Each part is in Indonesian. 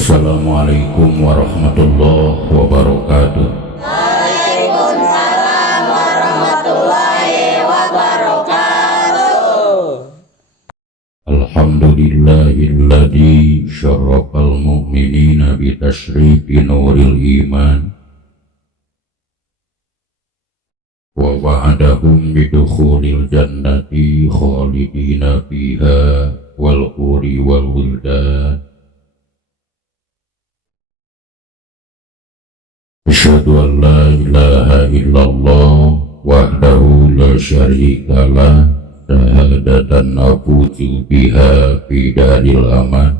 Assalamualaikum warahmatullahi wabarakatuh. Waalaikumsalam warahmatullahi wabarakatuh. Alhamdulillahilladzi syarrafal mu'minina bitasrifi nuril iman wa wa'adahum bidukhulil jannati khalidina fiha wal huri wal wildan. Asyhadu an la ilaha illallah wahdahu la syarika lah syahadatan afuzu biha fi daril aman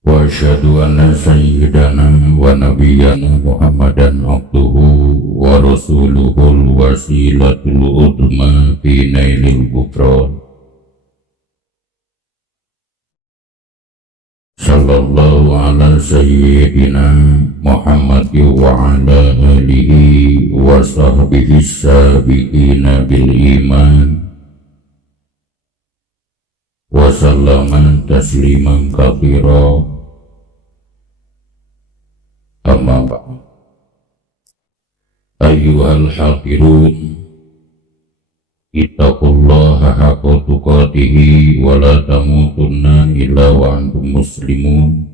wa asyhadu anna sayyidana wa nabiyyana Muhammadan abduhu wa rasuluhul wasilatul udma fi nailil ghufran. Sallallahu ala sayyidina Muhammad wa ala alihi wa sahbihi sabiqina bil iman wa sallama tasliman katsira. Amma ba'd. Ayyuhal haqirun, ittaqullaha haqqa tuqatih wa la tamutunna illa wa antum muslimun.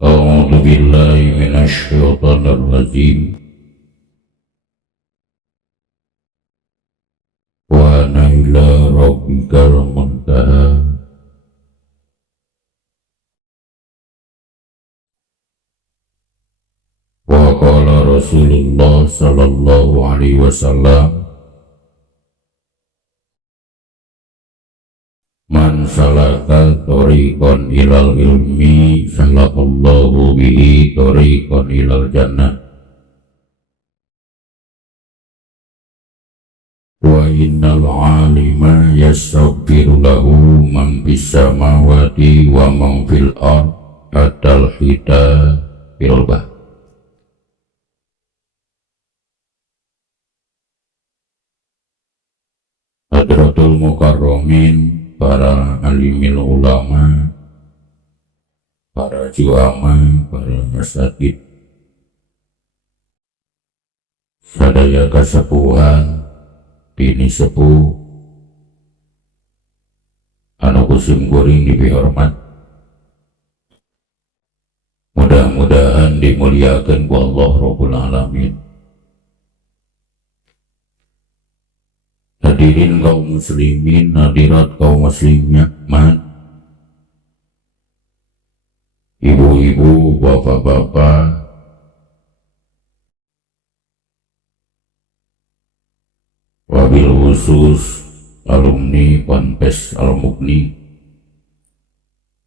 A'udzu billahi minasy syaithanir rajim. Wa ana ila rabbikal muntaha. Wa qala Rasulullah sallallahu alaihi wasallam, man salaka thoriqan ilal ilmi salakallahu bihi thoriqan ilal jannah wa innal alima yastaghfiru lahu man fis samawati wa man fil ard hatta hita fil bahr. Hadratul Mukarramin, para alimil ulama, para juama, para masjid, sadaya kasepuhan, bini sepuh, anu kusim kuring dipihormat, mudah-mudahan dimuliakan ku Allah Rabbul Alamin. Hadirin kaum muslimin, hadirat kaum muslimnya, ibu-ibu, bapak-bapak, wabil khusus alumni Ponpes Al-Mughni,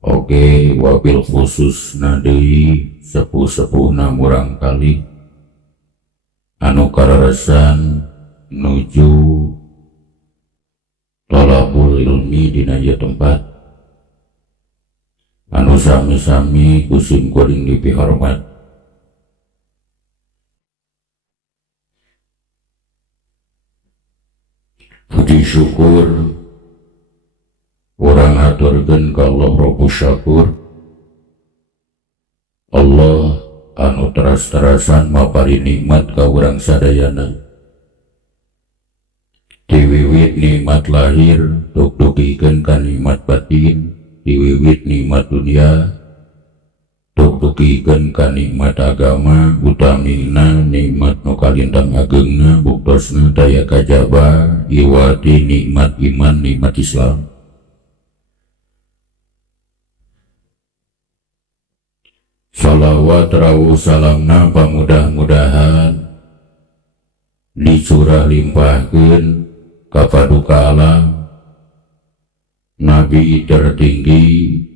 oke, wabil khusus nadei sepuh-sepuh namurang kali anu kararasan nuju tolabul ilmi dina ieu tempat anu sami-sami kusim kuring dipihormat. Puji syukur urang aturkeun ka Allah Rabbus Syakur, Allah anu teras-terasan mapari nikmat ka urang sadayana. Diwiwit nikmat lahir duk-dukikeun ka nikmat batin, diwiwit nikmat dunia duk-dukikeun ka nikmat agama, utamina nikmat nu kalintang ageungna buktosna daya kajaba iwati nikmat iman, nikmat Islam. Salawat rawuh salamna pamudah-mudahan dicurah limpahkeun ka paduka alam, Nabi tertinggi,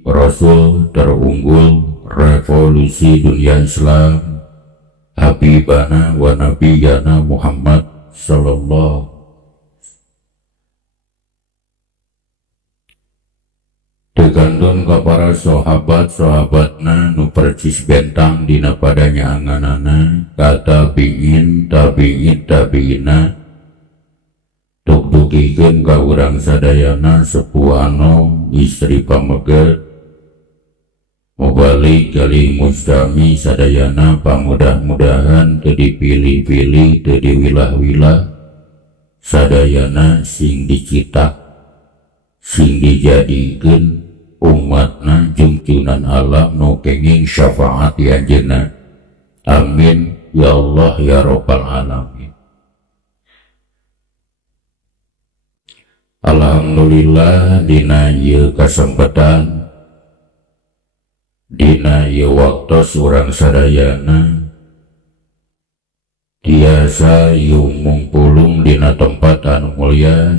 Rasul terunggul, revolusi dunia Islam, Habibana wa Nabiyana Muhammad sallallahu. Tegantun ka para sahabat-sahabatna nu percis bentang dina padanya anganana, kata tabiin tabiina, mugikeun ka urang sadayana sepuh anom istri pameget mubalik kali mustami sadayana pamudah-mudahan teu dipilih-pilih teu diwilah-wilah sadayana sing dicitak sing dijadikeun umatna jungcunan alam nu kenging syafaat di anjeunna. Amin ya Allah ya rabbal alamin. Alhamdulillah dina ieu kasempatan dina ieu waktos urang sadayana tiasa yumung pulung dina tempat anu mulia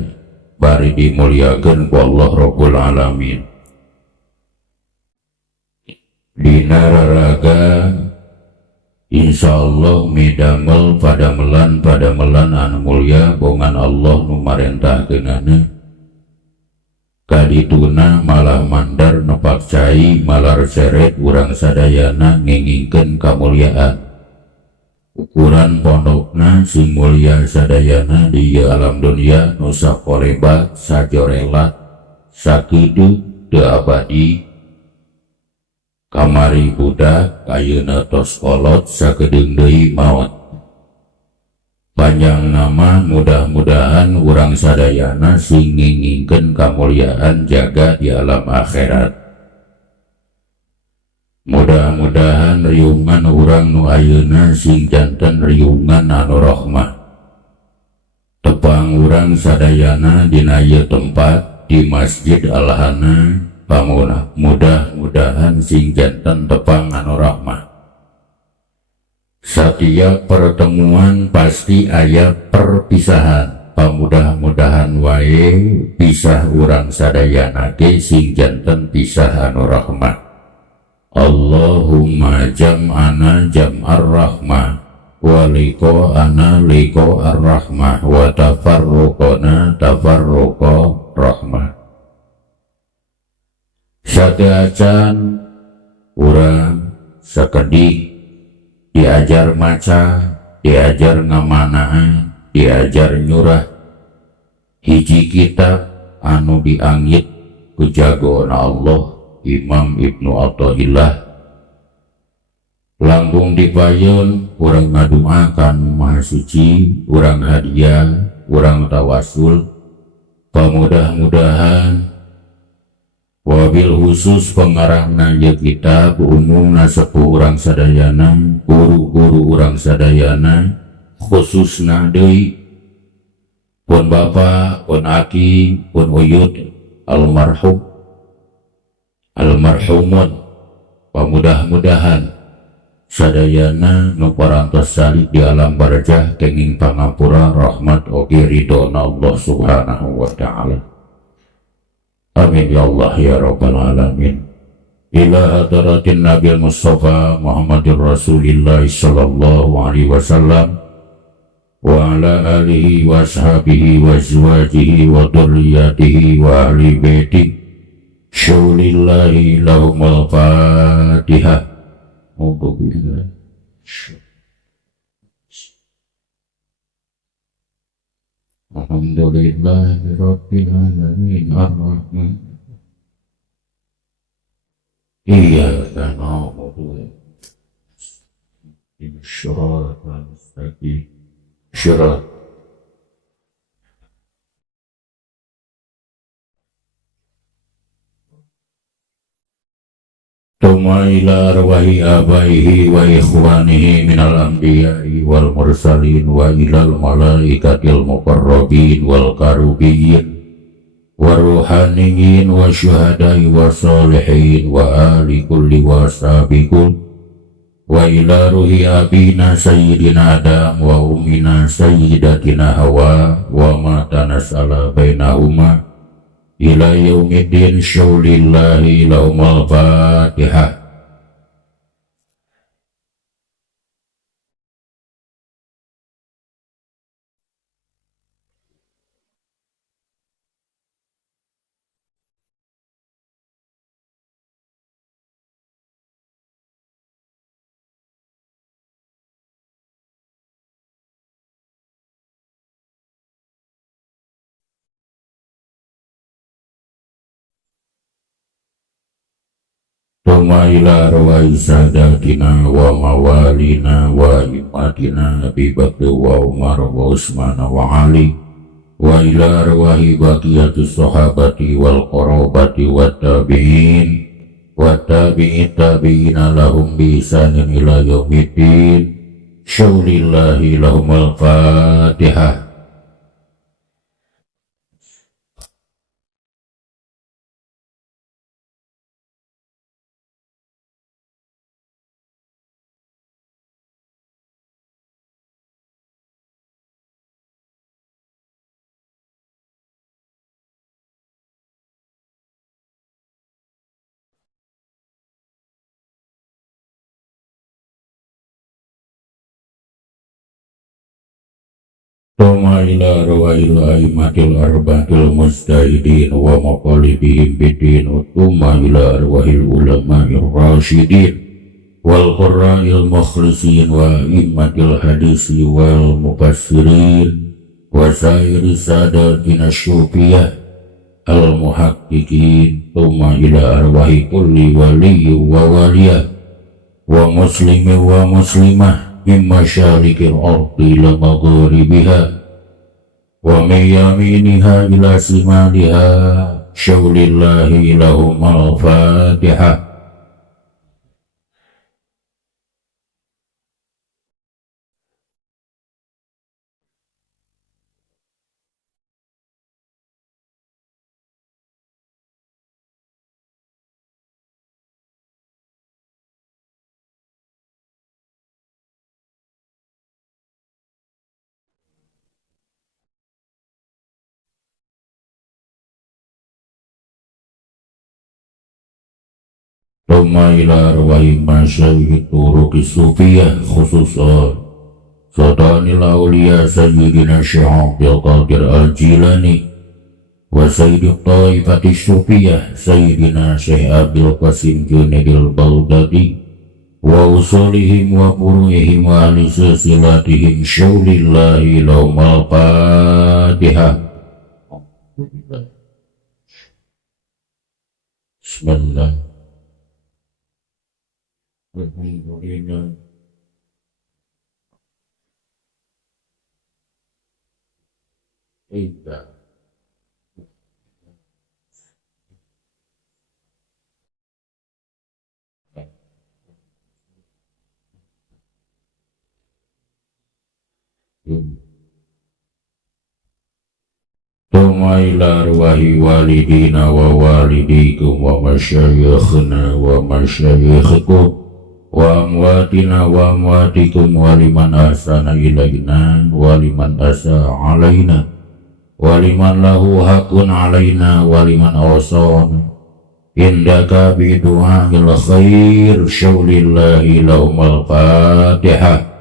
bari dimuliakeun ku Allah Rabbul Alamin. Dina raraga insyaallah midamel padamelan anu mulia bongan Allah nu marentahkeunana kadituna malah mandar nepak cai malar seret urang sadayana ngingingkeun kamuliaan ukuran pondokna sing mulia sadayana di alam dunia nu sakolebat sajorelat sakidu teu abadi kamari budak ayeuna tos kolot sakedeung deui maot. Panjang nama mudah-mudahan urang sadayana sing ngingingkeun kamuliaan jaga di alam akhirat. Mudah-mudahan riungan urang nu ayeuna sing janten riungan anu rahmah. Tepang urang sadayana dina ieu tempat di Masjid Al-Hana pamunah mudah-mudahan sing janten tepang anu rahmah. Setiap pertemuan pasti aya perpisahan. Pamudah-mudahan wae pisah urang sadayana ge sing janten pisah anu rahmah. Allahumma jam'ana jam'ar rahmah wa liqa'ana liqa'ar rahmah wa tafarruqana tafarruqa rahmah. Sadeacan urang sakedik diajar maca, diajar ngamanaan, diajar nyurah hiji kitab anu dianggit ku jagoan Allah Imam Ibnu Athaillah langkung dipayun urang ngaduakan Maha Suci urang hadiah urang tawasul pamudah-mudahan wabil khusus pengarahna ieu kitab umumna sepuh urang sadayana guru-guru urang sadayana khususna deui pun bapa pun aki pun uyut almarhumun pamudah-mudahan sadayana nu parantos salib di alam barzah kenging pangampura rahmat oge ridona Allah subhanahu wa ta'ala. Amin ya Allah ya rabbal alamin. Ila hadaratin Nabi Mustafa Muhammadur Rasulillah sallallahu alaihi wasallam wa ala alihi wa ashabihi wa azwajihi wa dzurriyyatihi wa ahli baiti syaulillahi lahumul fatihah. Alhamdulillahi rabbil alamin ar-rahman iyyaka na'budu wa iyyaka nasta'in syirat Tuma ila arwahi abaihi wa ikhwanihi minal anbiya'i wal mursalin wa ilal malaikatil muqarrabin wal karubiyin wa ruhaniyin wa syuhada'i wa salihin wa ali kulli wa sabiqun wa ila ruhi abina sayyidina Adam wa ummina sayyidatina Hawa wa ma tanasala bainahuma ila yaumiddin syaulillahi lahumul fatihah. Thumma ila arwahi sadatina wa mawalina wa imatina Abi Bakr wa Umar wa Utsman wa Ali wa ila arwahi baqiyatus sahabati wal qarabati wat tabi'in wa tabi'in tabi'ina lahum bi ihsanin ila yaumiddin. Syaulillahi lahumul Fatihah. Thumma ila arwahil a'immatil arba'atil mujtahidin wa maqalidihim bidin wa thumma ila arwahil ulama'ir rasyidin wal qurra'il mukhlisin wa a'immatil hadisi wal mufassirin wa sairi sadatina syufiyah al muhaqqiqin. Thumma ila arwahi kulli waliyyin wa waliyah wa muslimin wa muslimah min masyalikil ardi ila magharibiha wa min yaminiha ila simaliha. Syaulillahi lahumul Fatihah. Thumma ila arwahi masyayikh turuqi sufiyah khususan Sultanil Auliya Sayyidina Syekh Abdul Qadir Al-Jilani wa Sayyidi Taifati Sufiyah Sayyidina Syekh Abdul Qasim Junaidil Baghdadi wa usulihim wa furu'ihim wa ahli silsilatihim. Syaulillahi lahumul Fatihah. Bismillah. Alhamdulillah. Iya. Thumma ila arwahi walidina wa walidikum wa masyayikhina wa masyayikhikum wa amwatina wa amwatikum wa liman ahsana ilaina wa liman asa alaina wa liman lahu hakun alaina wa liman awsana indaka bi du'ail khair. Syaulillahi lahumul Fatihah.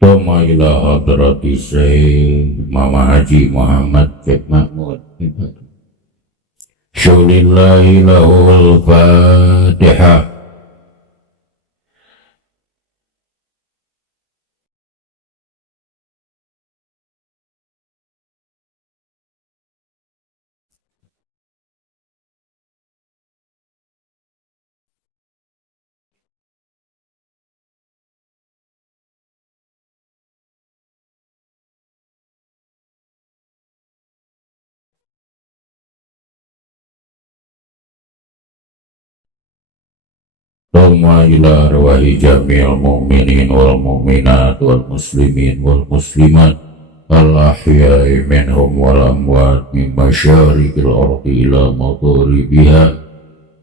Thumma ila hadrati Syekh Mama Haji Muhammad Syekh Mahmud. Syaulillahi lahul Fatihah. Thumma ila arwahi jami'il mu'minin wal mu'minat wal muslimin wal muslimat al ahya'i minhum wal amwat min masyarikil ardi ila magharibiha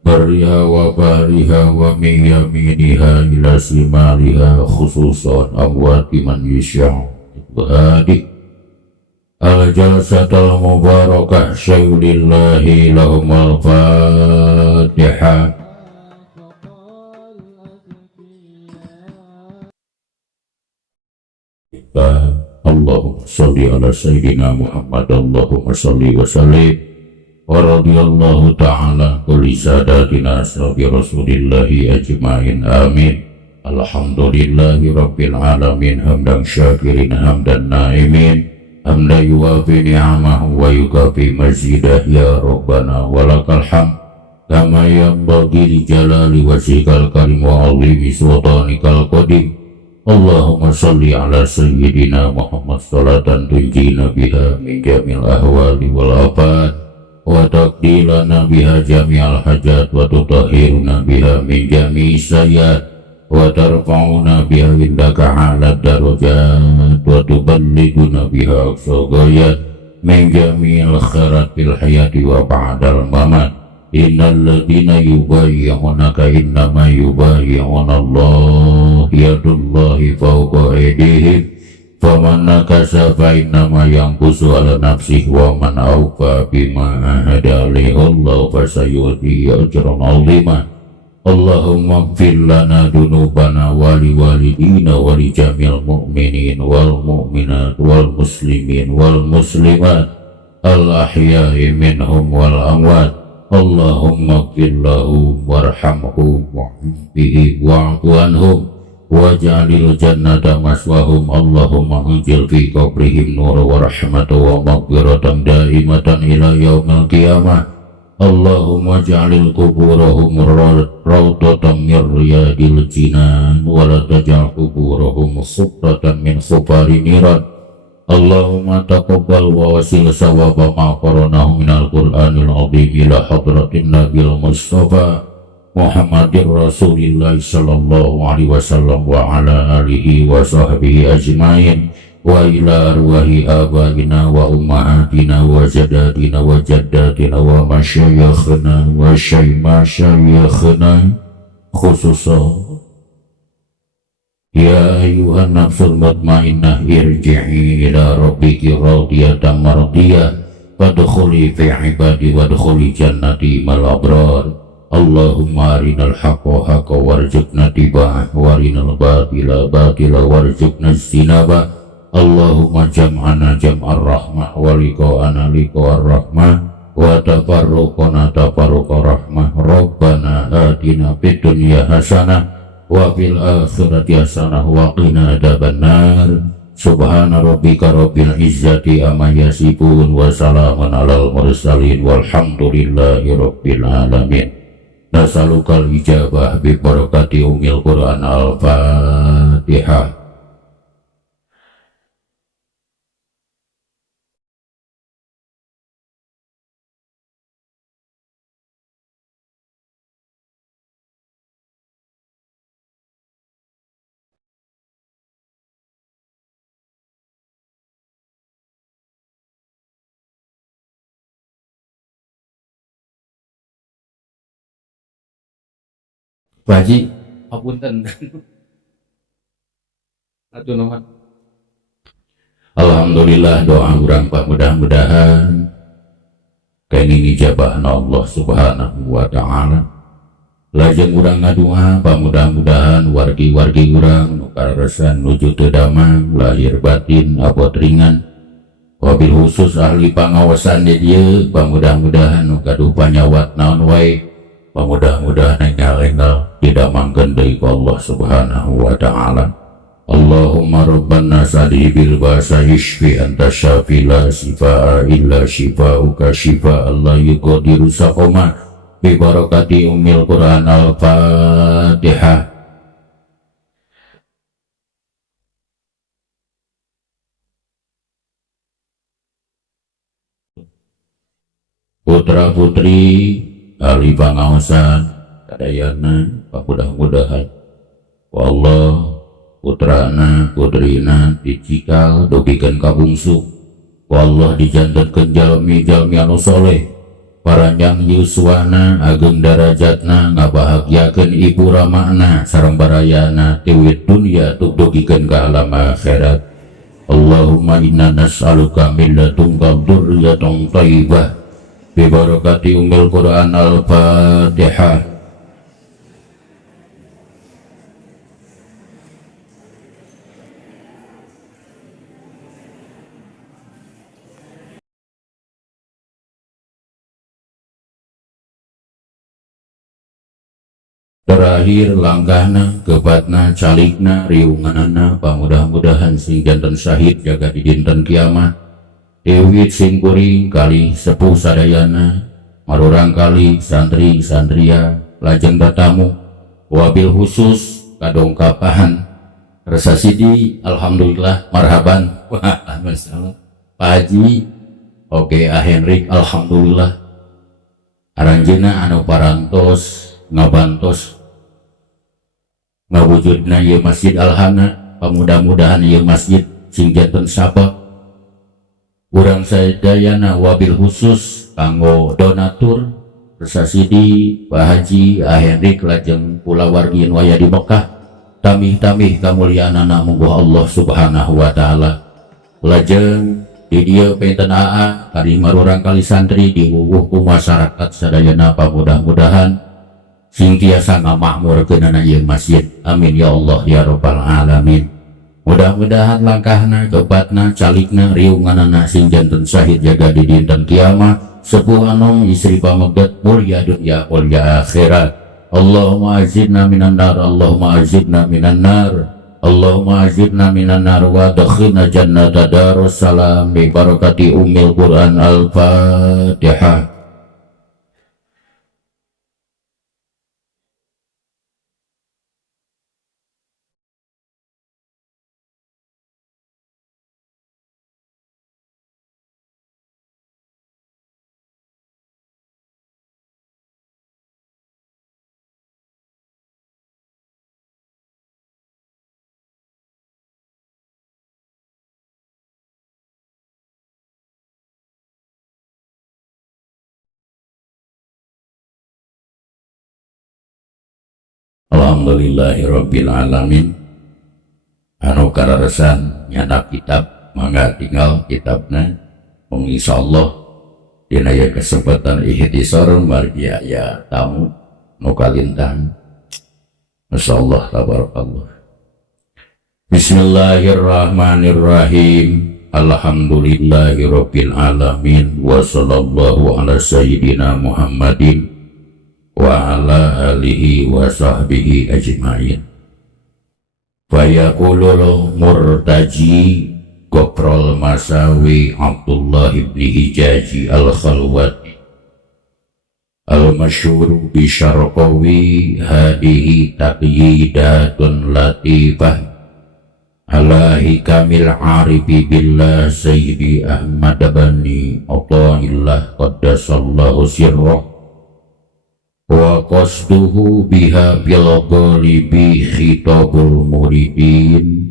barriha wa bahriha wa min yaminiha ila simaliha khususan amwati man yasha'u hadi al-jalsatul mubarakah. Syaulillahi lahumul Fatihah. Allahumma salli ala Sayyidina Muhammad, Allahumma salli wa sallim wa radiyallahu ta'ala kulli sadatina ashabi Rasulillahi ajma'in, amin. Alhamdulillahi rabbil alamin, hamdan syakirin hamdan na'imin, hamdan yuwafi ni'amahu wa yukafi mazidah, ya Rabbana walakal hamd kama yanbaghi li jalali wajhikal karim wa 'azimi sultanikal qadim. Allahumma salli ala Sayyidina Muhammad salatan tunjina biha min jamil ahwali wal afat wa taqdilana biha jami'al hajat wa tutahhiruna biha min jami'i sayyiat wa tarfa'una biha indaka 'ala darajat wa tuballighuna biha aqsa ghayat min jami'il khairat fil hayati wa ba'dal mamat. Innal ladina yubayyi'unaka innama yubayyi'una Allah yadullahi fawqa aydihim faman nakasa fa innama yanqusu ala nafsihi wa man awfa bima ahada alaihi Allah fasayu'tihi ajran 'azima. Allahumma ighfir lana dunubana wa li walidina wa li jamil mu'minin wal mu'minat wal muslimin wal muslimat al ahya'i minhum wal amwat. Allahumma ighfir lahum warhamhum wa'afihi wa'fu anhum waj'alil jannata maswahum. Allahumma anzil fi qabrihim nur wa rahmatan wa maghfiratan daimatan ila yaumil qiyamah. Allahumma ja'alil kuburahum rawdatan min riyadil jinan wa la taj'al kuburahum subratan min khufari niran. Allahumma taqabbal wa wasil sawaba ma qaranahu minal qur'anil azim ila hadratin nabil mustafa Muhammadir Rasulillah sallallahu alaihi wasallam wa ala alihi wa sahbihi ajmain wa ila arwahi abaina wa ummahatina wa jadadina wa jaddatina wa masyayikhna wa masyayikhna khususan. Ya ayuhan nafsul mutmainnah irji'i ila rabbiki radiyatan mardiyah fadkhuli fi ibadi wadkhuli jannati mal abrar. Allahumma arinal haqqa haqqa warzuqna tiba'ah wa arinal batila batila warzuqna ijtinabah. Allahumma jam'ana jam'ar rahmah wa liqa'ana liqa'ar rahmah wa tafarruqana tafarruqar rahmah. Rabbana atina fid dunya hasanah wa fil akhirati hasanah wa qina adzabannar. Subhana rabbika rabbil izzati amma yasifun wa salamun alal mursalin walhamdulillahi rabbil alamin. Nasalukal ijabah bi barakati umil Qur'an. Al-Fatihah. Pak Haji, apunten. Atur nuhun. Alhamdulillah, doa urang Pak mudah-mudahan kenging ijabah Allah subhanahu wa ta'ala. Lajeng urang ngadua Pak mudah-mudahan wargi-wargi urang nu karesan nuju teu damang lahir batin abot ringan. Wabil khusus ahli pangawasan di dieu Pak mudah-mudahan nu kaduh panyawat naon wae. Pak mudah-mudahan enggal-enggal didamangkeun deui ku Allah subhanahu wa ta'ala. Allahumma rabbana sadi bil basa yishfi anta syafi la shifa'a illa shifa'uka shifa'a la yuqadiru saqama bi barakati ummil Qur'an. Al-Fatihah. Putra putri ahli pangawasan kadayana mudah-mudahan wa Allah putrana putrina dicikal dugikeun ka bungsu wa Allah dijantetkeun jalmi-jalmi anu soleh paranjang yuswana ageng darajatna ngabahagiakeun ibu ramana sareng barayana tiwit dunya tug dugikeun ka alam akhirat. Allahumma inna nas'aluka min ladunka dzurriyyatan thayyibah bi barakati ummil Qur'an. Al-Fatihah. terakhir langkahna kebatna calikna riunganana pamudah-mudahan sing janten syahid jaga di dinten kiamat Dewi sing kuring kali sepuh sadayana marurang kali santri santria lajeng tatamu wabil khusus kadongkapahan rasa sidi alhamdulillah marhaban wah masalah Pak Haji oke Henrik alhamdulillah aranjeuna anu parantos ngabantos ngawujudna ieu masjid alhana pamudah-mudahan ieu masjid sing janten sabab urang sadayana wabil khusus kanggo donatur rasa sidi Pak Haji Henrik lajeng pula wargieun waya di Mekah tamih-tamih kamuliaanana mungguh Allah subhanahu wa ta'ala lajeng di dieu penten AA kali marurang kali santri diwuwuh ku masyarakat sadayana pamudah-mudahan sing tiasa ngamakmurkeunana ieu masjid amin ya Allah ya rabbal alamin mudah-mudahan langkahna kebatna calikna riunganana sing janten syahid jaga di dinten kiamat sepuh anu istri pameget mulia dunya mulia akhirat Allahumma azidna minan nar Allahumma azidna minan nar Allahumma azidna minan nar wa adkhilna jannata darussalam bi barakati ummil Quran al-Fatihah. Alhamdulillahirabbil alamin. Anu kararesan nyana kitab mangga tinggal kitabna mung insyaallah dina aya kesempatan ihtisar margi aya tamu nu kalintang masyaallah tabarakallah. Bismillahirrahmanirrahim. Alhamdulillahirabbil alamin wa sallallahu ala sayyidina Muhammadin wa ala alihi wa sahbihi ajma'in. Fayaqulul murtaji Qoprol Masawi Abdullah ibn Hijaji al-Khalwati al-masyhur bi syarqawi hadihi taqyidatun latifah ala hikamil arifi billah sayyidi Ahmad bani Atha'illah qaddasallahu sirrah wa qasduhu biha bil ghalibi khitabul muridin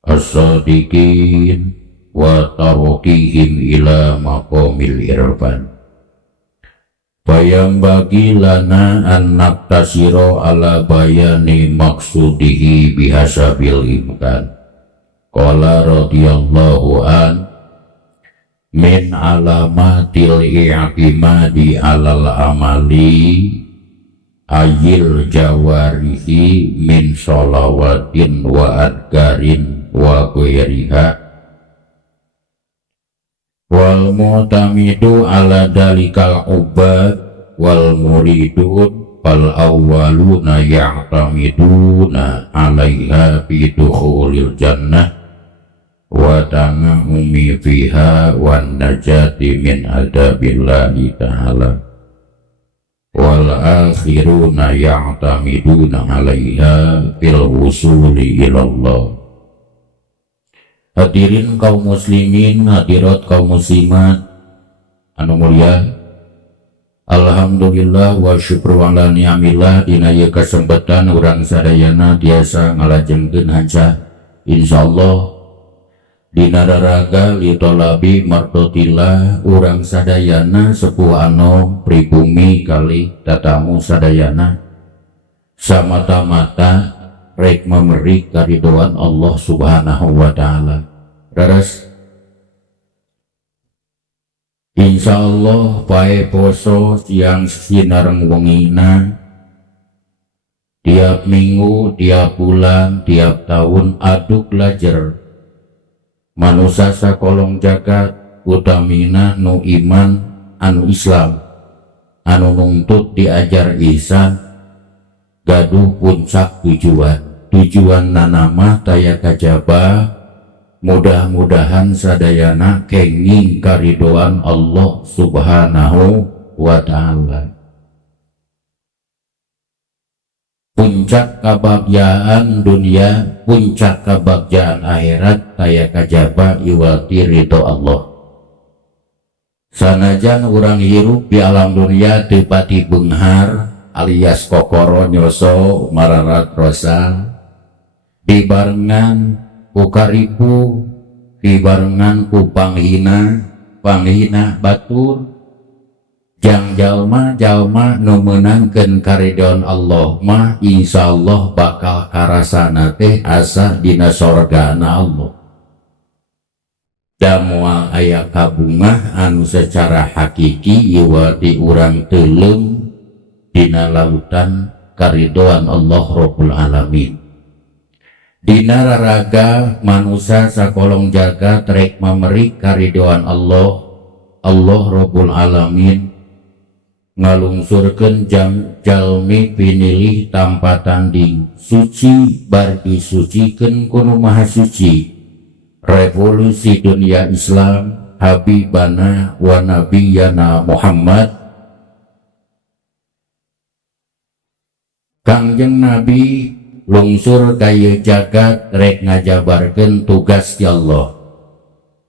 as-sadiqin wa tarqihim ila maqamil irfan bayam bagi lana an naktasiro ala bayani maksudihi bihasabil imkan qala radhiyallahu an min alamatil i'timadi alal amali ayil jawarihi min sholawatin wa adgarin wa ghairiha wal mu'tamidu ala dalikal ubad wal muridun fal awwaluna ya'tamiduna alaiha fi dukhulil jannah wa ta'amumi fiha wan najati min adabillahi ta'ala wal akhiruna ya'tamiduna alaiha fil wusuli ilallah. Hadirin kaum muslimin, hadirat kaum muslimat anu mulia, alhamdulillah wa syukru ala ni'amillah dina ieu kesempatan urang sadayana tiasa ngalajengkeun hancah insyaallah dina raraga litolabi martotillah urang sadayana sepuh anu pribumi kali tatamu sadayana samata-mata rek memberi karidoan Allah subhanahu wa ta'ala. Raras insyaallah pae poso siang sinareng wengina tiap minggu, tiap bulan, tiap tahun aduk lajer manusia sakolong jagat utamina nu iman anu Islam anu nuntut diajar ihsan gaduh puncak tujuan nanama taya kajaba mudah-mudahan sadayana kenging karidoan Allah subhanahu wa ta'ala. Puncak kebahagiaan dunia, puncak kebahagiaan akhirat taya kajaba iwati ridho Allah. Sanajan urang hirup di alam dunia tepati benghar alias kokoro nyoso mararat rosa dibarengan ku karipu, dibarengan ku panghina batur jang jalma nu meunangkeun karidon Allah mah insyaallah bakal karasana teh asa dina sorgana Allah. Da moal aya kabungah anu secara hakiki iwati urang teuleum dina lautan karidoan Allah Rabbul Alamin. Dina raraga manusia sakolong jaga trek mameri karidoan Allah Rabbul Alamin ngalungsurkeun jalmi pinilih tanpa tanding suci bar disucikeun ku Nu Maha Suci. Revolusi dunia Islam Habibana wa Nabiyana Muhammad Kangjeng Nabi lungsur kaya jagat rek ngajabarkeun tugas ti Allah.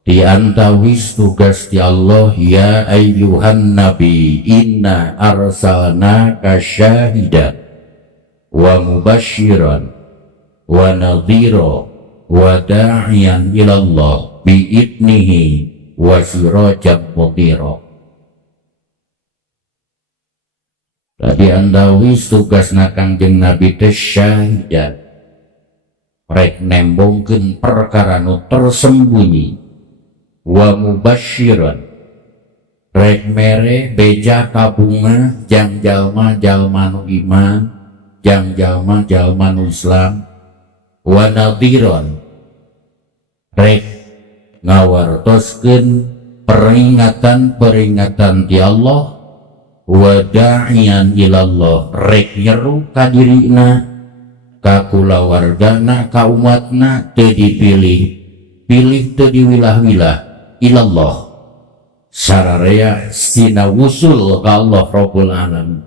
Di antawis tugas ti Allah ya ayyuhan nabi inna arsalnaka syahidan wa mubasyiran wa nadhira wa da'iyan ilallah bi'idnihi wa sirajan munira. Tadi andawis tugasna Kangjeng Nabi teh syahidan rek nembongkeun perkara nu tersembunyi wa mubasyiran rek mere beja kabunga jang jalma-jalma nu iman jang jalma-jalma nu Islam wa nadhiran rek ngawartoskeun peringatan ti Allah wa da'iyan ilallah rek nyeru ka dirina ka kulawargana ka umatna teu dipilih teu diwilah-wilah ilallah sararea sina wusul ka Allah Rabbul Alamin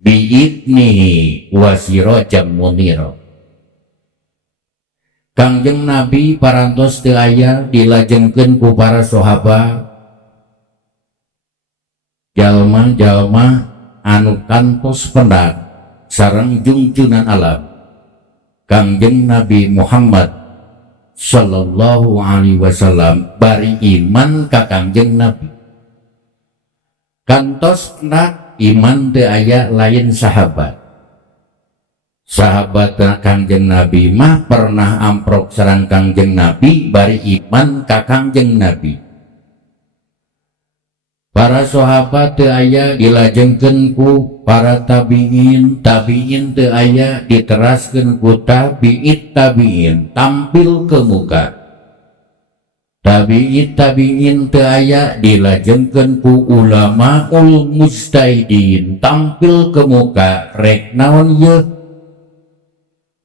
bi'idnihi wa sirajan munira. Kangjeng Nabi parantos teu aya dilajengkeun ku para sahabat jalma-jalma anu kantos pendak sareng junjunan alam. Kangjeng Nabi Muhammad sallallahu alaihi wasallam bari iman ka Kangjeng Nabi. Kantos pendak iman teu aya lain sahabat. Sahabat Kangjeng Nabi mah pernah amprok sareng Kangjeng Nabi bari iman ka Kangjeng Nabi. Para sahabat teu aya dilajengkeun ku para tabi'in teu aya diteraskeun ku tabi'in tampil ke muka. Tabi'in teu aya dilajengkeun ku ulamaul mujtahidin tampil ke muka rek naon ye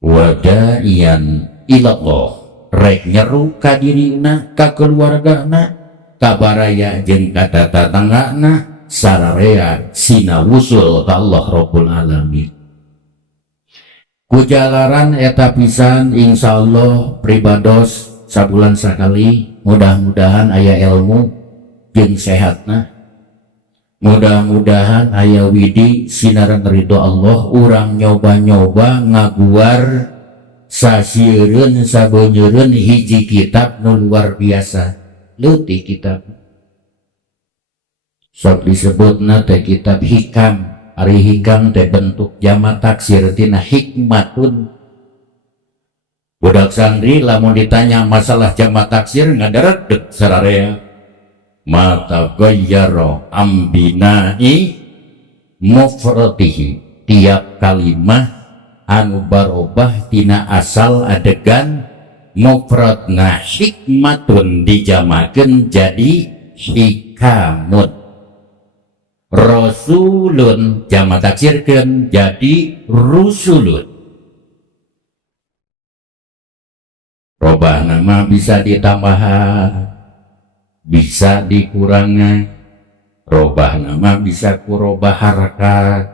wada'iyan ilallah rek nyeru ka dirina ka keluargana ka baraya jeung ka tatanggana sararea sina wusul ka Allah Rabbul Alamin. Ku jalaran eta pisan insyaallah pribados sabulan sakali mudah-mudahan aya ilmu jeung sehatna. Mudah-mudahan aya widi sinaran ridho Allah urang nyoba-nyoba ngaguar sasieun sabeuneureun hiji kitab nu luar biasa leutik kitab sok disebutna teh kitab hikam. Ari hikam teh bentuk jama taksir tina hikmatun. Budak santri lamun ditanya masalah jama taksir ngadaredeg sararea mata gayyara ambinai mufratihi tiap kalimah anu barobah tina asal adegan mufradna hikmatun dijamakeun jadi hikamun. rasulun jama taksirkeun jadi rusulun. Robah nama bisa ditambahan, bisa dikurangan. Robah nama bisa kurobah harakat,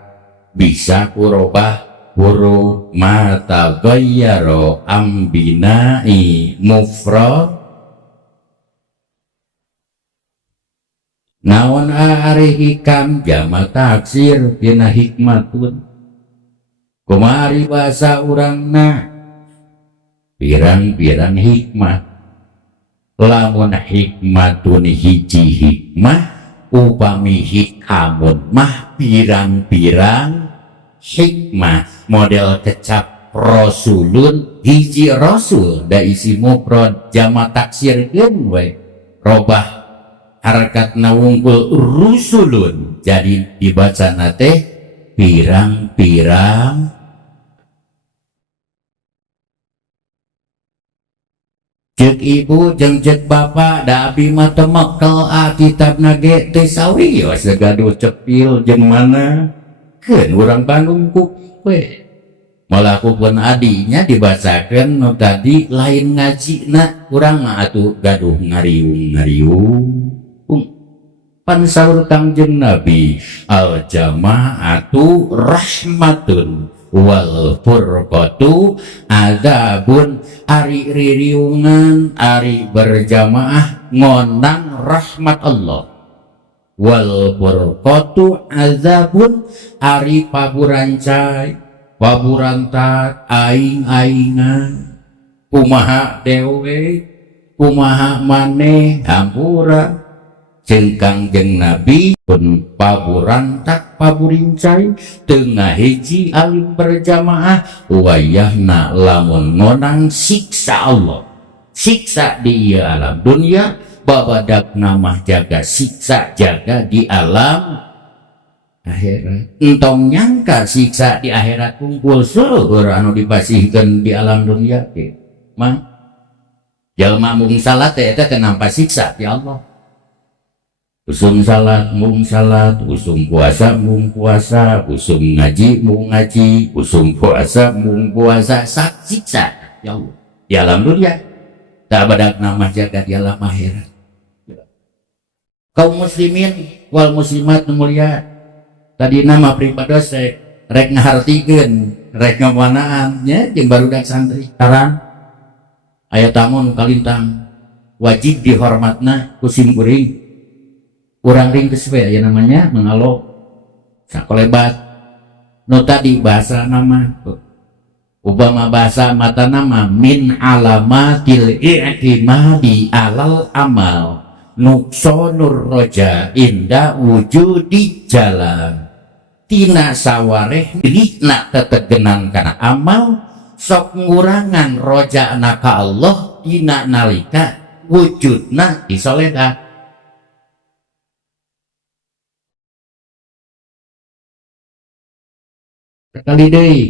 bisa kurobah huruf. Mata gayyaro ambinai mufrad. Naon ari hikam jama taksir dina hikmatun. Kumari bahasa urangna pirang-pirang hikmah. Lamun hikmatun hiji hikmah, upami hikamun mah pirang-pirang hikmah. Model kecap rasulun hiji rasul da isi mufrad jama taksirkeun we robah harakatna wungkul rusulun jadi dibaca nate pirang-pirang. Cek ibu jeung cek bapak da abi mah teu mekel kitabna ge teu sawios gaduh cepil jeung mana keun urang Bandung ku we melakukan adinya dibacakeun nu tadi lain ngajina urang mah atuh gaduh ngariung pan saur Kangjeng Nabi al jamaatu rahmatun wal furqatu adzabun. Ari ririungan ari berjamaah ngonang rahmat Allah, wal furqatu adzabun ari paburancai paburantat aing-aingan kumaha dewe kumaha maneh hampura. Cengkang jeung Nabi pun paburantak paburincai tengah hiji alim berjamaah wayahna lamun ngonang siksa Allah, siksa di alam dunia babadak namah jaga siksa jaga di alam akhirat. Entong nyangka siksa di akhirat kumpul seueur anu dipasihkeun di alam dunia ge mah jalma mung salat eta teh nampa siksa ti Allah. Usum salat mung salat, usum puasa mung puasa, usum ngaji mung ngaji, usum puasa mung puasa, siksa ya Allah di alam dunia tak badak nama jaga di alam akhirat. Kaum muslimin wal muslimat mulia tadi nama pribados rek ngahartikeun rek ngawanaan nya jeung barudak santri karan aya tamu nu kalintang wajib dihormatna ku sim kuring urang ringkes we aya namanya mangalo sakolebat nu tadi bahasa nama Obama bahasa mata nama min alamatil i'timadi alal amal nuksonur roja inda wujudi jalan tina sawareh dirikna tetegenan kana amal sok ngurangan roja naka Allah tina nalika wujudna disoledah. Kali deui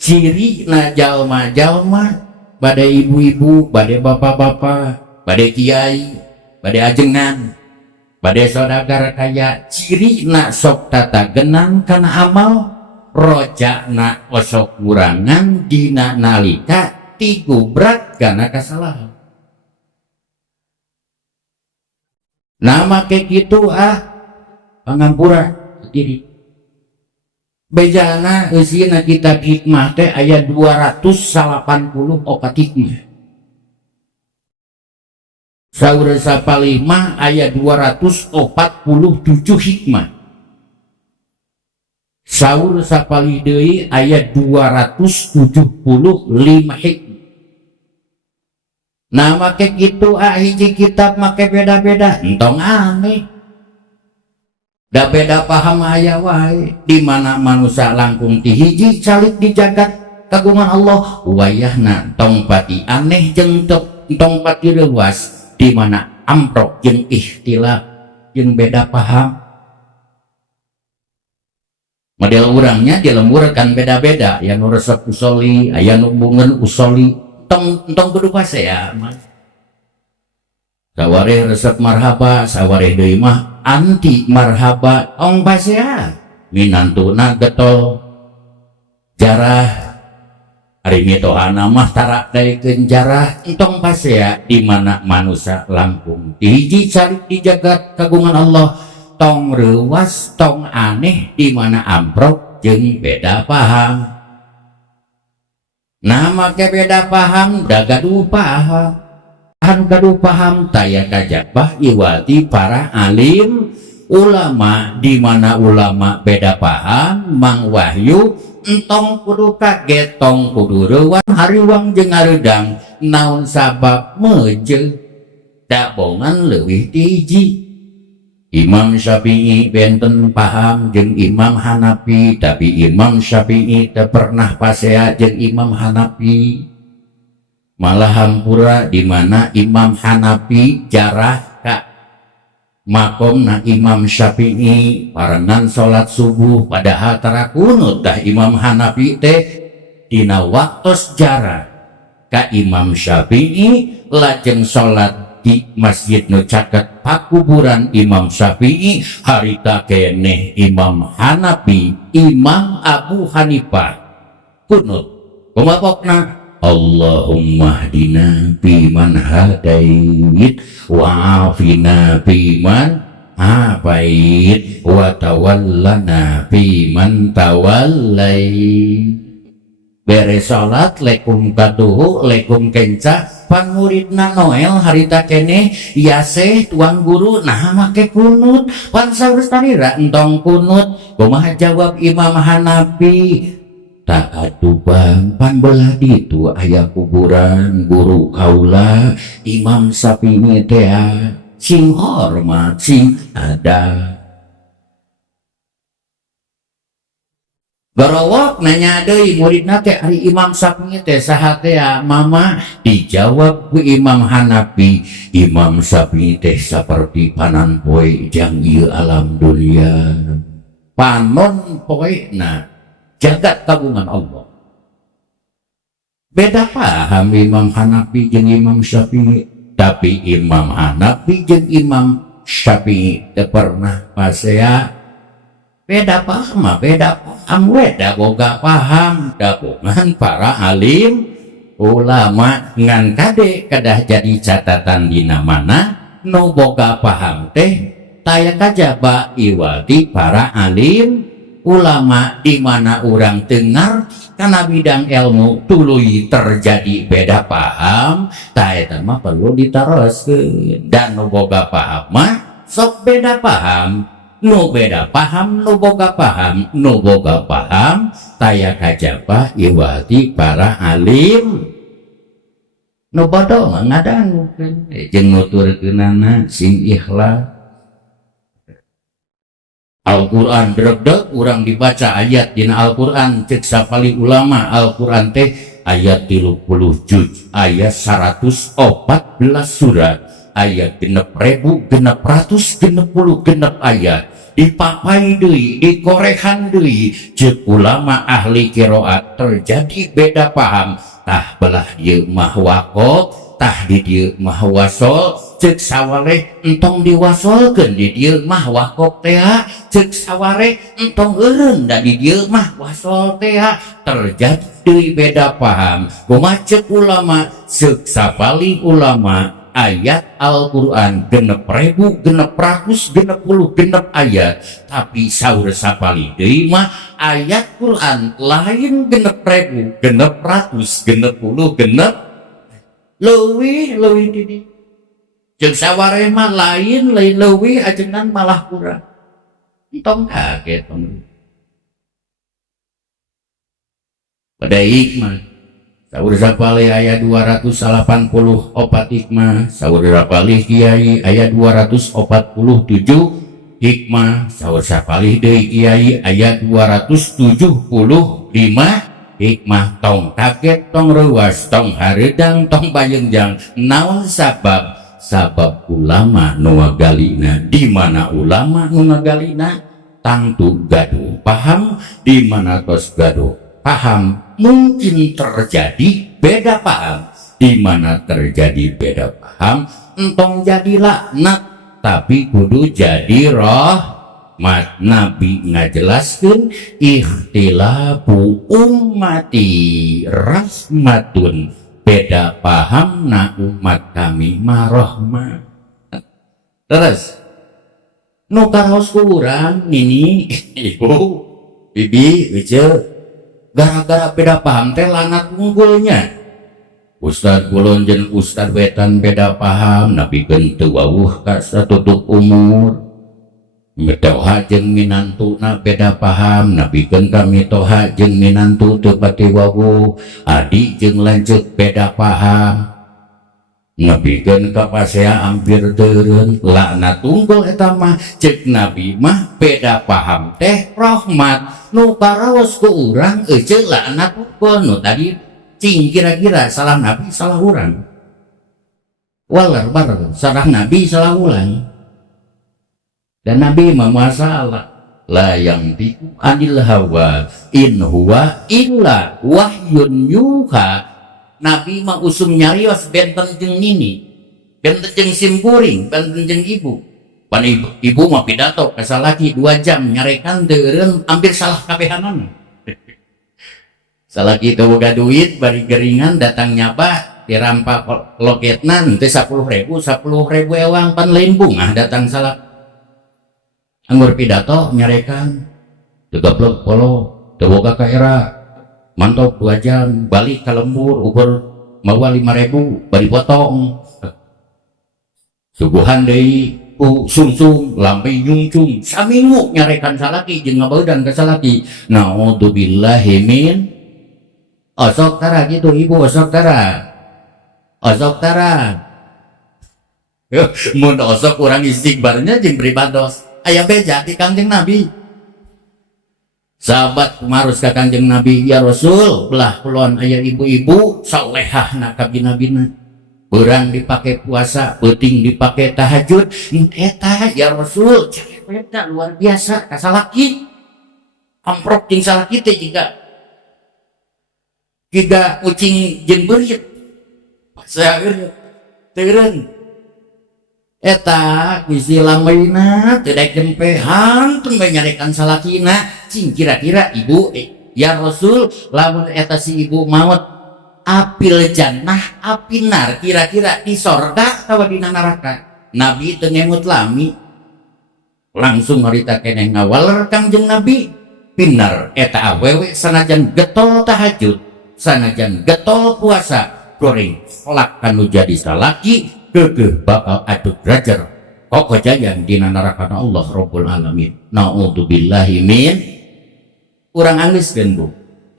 ciri na jalma-jalma bade ibu-ibu bade bapak-bapak bade kiai bade ajengan bade saudagar kaya ciri na sok tata genang kana amal roja na osok kurangan dina nalika tigubrak kana kasalahan. Nama kayak gitu pangampura diri bejana eusieuna kitab hikmah teh aya 280 opat hikmah. Saur sapalima aya 247 hikmah. Saur sapali deui aya 275 hikmah. Nah make kitu hiji kitab make beda-beda entong aneh. Da beda paham aya wae di mana manusia langkung ti hiji calik di jagat kagungan Allah wayahna tong pati aneh jeung tong pati leuwas di mana amprok jeung ikhtilaf jeung beda paham. Model urangnya dilemburkan beda-beda aya nu resep usoli, aya nu bungeun usoli, tong kudu pasea mah. sawareh resep marhaba sawareh deui mah anti marhaba ong pasea minantuna getol jarah ari mitohana mah tarak dalikeun jarah entong pasea di mana manusia langkung hiji cari di jagat kagungan Allah tong reuwas tong aneh di mana amprok jeung beda paham nah make beda paham da gaduh paham gaduh paham taya kajabah iwati para alim ulama di mana ulama beda paham mang wahyu entong kudu kaget tong kudu reuwan hariwang jeung ngareudang naon sabab meuje da bongan leuwih hiji Imam Syafi'i benten paham jeung Imam Hanafi tapi Imam Syafi'i teu pernah pasea jeung Imam Hanafi malah hampura di mana Imam Hanafi jarah ka makomna Imam Syafi'i parangan salat subuh padahal tara kunut dah Imam Hanafi teh dina waktos jarah ka Imam Syafi'i lajeng salat di masjid nu caket pakuburan Imam Syafi'i harita keneh Imam Hanafi Imam Abu Hanifah kunut kumapokna Allahumma hdina fiman hadait wa afina fiman afait wa tawallana fiman tawallait beres salat lekum katuhu lekum kenca pan muridna Noel harita kene yaseh tuang guru nah make kunut pan saurus tanira entong kunut kumaha jawab Imam Hanafi tak atuh bang pan belah ditu aya kuburan guru kaula Imam Syafi'i teh sing hormat sing ada Garowok nanya deui muridna teh ari Imam Syafi'i teh saha teh mama dijawab ku Imam Hanafi Imam Syafi'i teh saperti panan poe jang ieu alam dunia panon poena jagat kagungan Allah beda paham Imam Hanafi jeung Imam Syafi'i tapi Imam Hanafi jeung Imam Syafi'i teu pernah pasea beda paham beda boga paham gabungan para alim ulama ngan kade kedah jadi catatan dina mana nu boga paham teh taya kajaba iwati para alim ulama di mana urang dengar karena bidang ilmu tuluy terjadi beda paham taya mah perlu ditaroskeun dan nu boga paham mah sok beda paham nu beda paham nu boga paham taya kajaba iwati para alim nu bodoh mah ngadangukeun jeung nuturkeunana sing ikhlas Al-Quran deg urang dibaca ayat dina Al-Quran cek sapali ulama Al-Quran teh ayat 30 juz ayat 114 surat ayat 6.660 ayat dipapai deui dikorehan deui ceuk ulama ahli qiraat terjadi beda paham tah belah ieu mah waqaf tah di dieu mah wasol ceuk sawareh entong diwasolkeun di dieu mah waqaf teh ceuk sawareh entong eureun da di dieu mah wasol teh terjadi deui beda paham kumaha ceuk ulama ceuk sapali ulama ayat Al-Quran 6.660 ayat tapi saur sapali deui mah ayat Quran lain 6.660 leuwih di jeung sawareh mah lain leuwih ajengan malah kurang entong kaget pada hikmah saur sapali ayat 284 hikmah saur sapali kiai ayat 247 hikmah saur sapali deui kiai ayat 275 hikmah tong kaget tong reuwas tong hareudang tong bayengjang naon sabab ulama nu ngagalina di mana ulama nu ngagalina tangtu gaduh paham di mana tos gaduh paham mungkin terjadi beda paham di mana terjadi beda paham entong jadi laknat tapi kudu jadi rahmat. Nabi ngajelaskeun ikhtilafu ummati rahmatun, beda paham na umat kami mah rahmat. Terus nu karaos kurang nini ibu bibi wice gara-gara beda paham teh lanat unggulnya. Ustad kulon jeung ustad wetan beda paham nabikeun teu wawuh ka satutup umur. Mitoha jeung minantuna beda paham nabikeun ka mitoha jeung minantu teu pati wawuh. Adik jeung lanceuk beda paham nabikeun ka pasea hampir teureun. Laknat unggul eta mah ceuk nabi mah beda paham teh rahmat. Nu karaos ku urang ceuk laknat unggul nu tadi cing kira-kira salah nabi salah urang walar bar salah nabi salah ulang. Dan nabi mah masalah la yang tiku anil hawa in huwa illa wahyun yuha. Nabi mah usum nyarios benten jeung nini, benten jeung simkuring, benten jeung ibu. Pan ibu mah pidato ka salaki 2 jam nyarekan teureun hampir salah kabehanana. Salaki teu boga duit bari geringan datang nyaba dirampak loketna teh 10.000 ewang pan lain bunga datang salak. Anggur pidato nyarekan teu goblok polo teu boga ka era mantap 2 jam balik ka lembur ukur mawa 5.000 bari potong. Subuhan deui sumsum lampai nyungcung saminggu nyarekan salaki jeung ngabeudan ka salaki. Naudzubillahi min osok tara gitu ibu osok tara mun osok kurang istighbarnya jeung beribados aya beja di Kangjeng Nabi. Sahabat kumarus ka Kangjeng Nabi, ya Rasul belah kulon aya ibu-ibu salehahna ka bina-bina beurang dipake puasa peuting dipake tahajud eta ya Rasul cerewetna luar biasa ka salaki amprok jeung salaki teh juga kucing jeung beurit saeur teureun eta kuisi lambeuna teu daek jempehan teu nyarekan salakina cing kira-kira ibu ya Rasul lamun eta si ibu maot apil jannah api nar kira-kira di sorga atawa di neraka. Nabi teu ngemut lami langsung harita keneh ngawaler Kangjeng Nabi pinar eta awewe sanajan getol tahajud sanajan getol puasa goreng selak kanu jadi salaki keukeuh bakal atuh drajar kokojayan dina narakana Allah Rabbul Alamin. Naudzubillahi min urang anggeuskeun Bu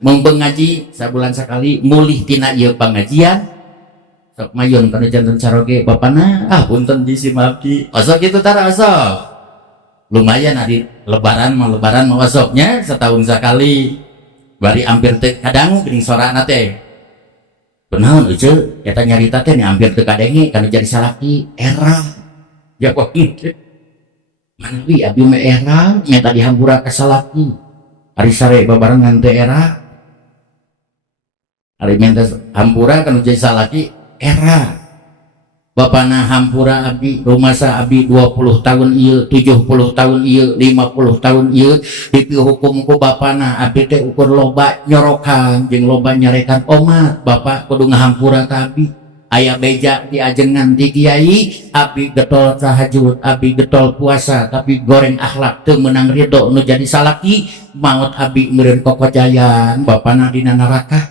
mung ngaji sabulan sakali mulih tina ieu pangajian sok mayon kana janten saroge bapana punten di simabdi osok kitu tara osok lumayan adi lebaran mah osoknya setahun sekali bari hampir teu kadang geuning sorana teh benaon euceul eta nyarita teh hampir teu kadenge kana jadi salaki era jawab manawi abdi mah era nyata dihampura ka salaki ari sare babarengan teh era ari mentes hampura kana jadi salaki era bapana hampura abdi rumasa abdi 20 tahun ieu 70 tahun ieu 50 tahun ieu dipihukum ku bapana abdi teh ukur loba nyorokan jeung loba nyarekan omat bapak kudu ngahampura ka abdi aya beja diajengan di kiai abdi getol tahajud abdi getol puasa tapi goreng akhlak teu meunang ridho nu jadi salaki maot abdi meureun kokojayan bapana dina neraka.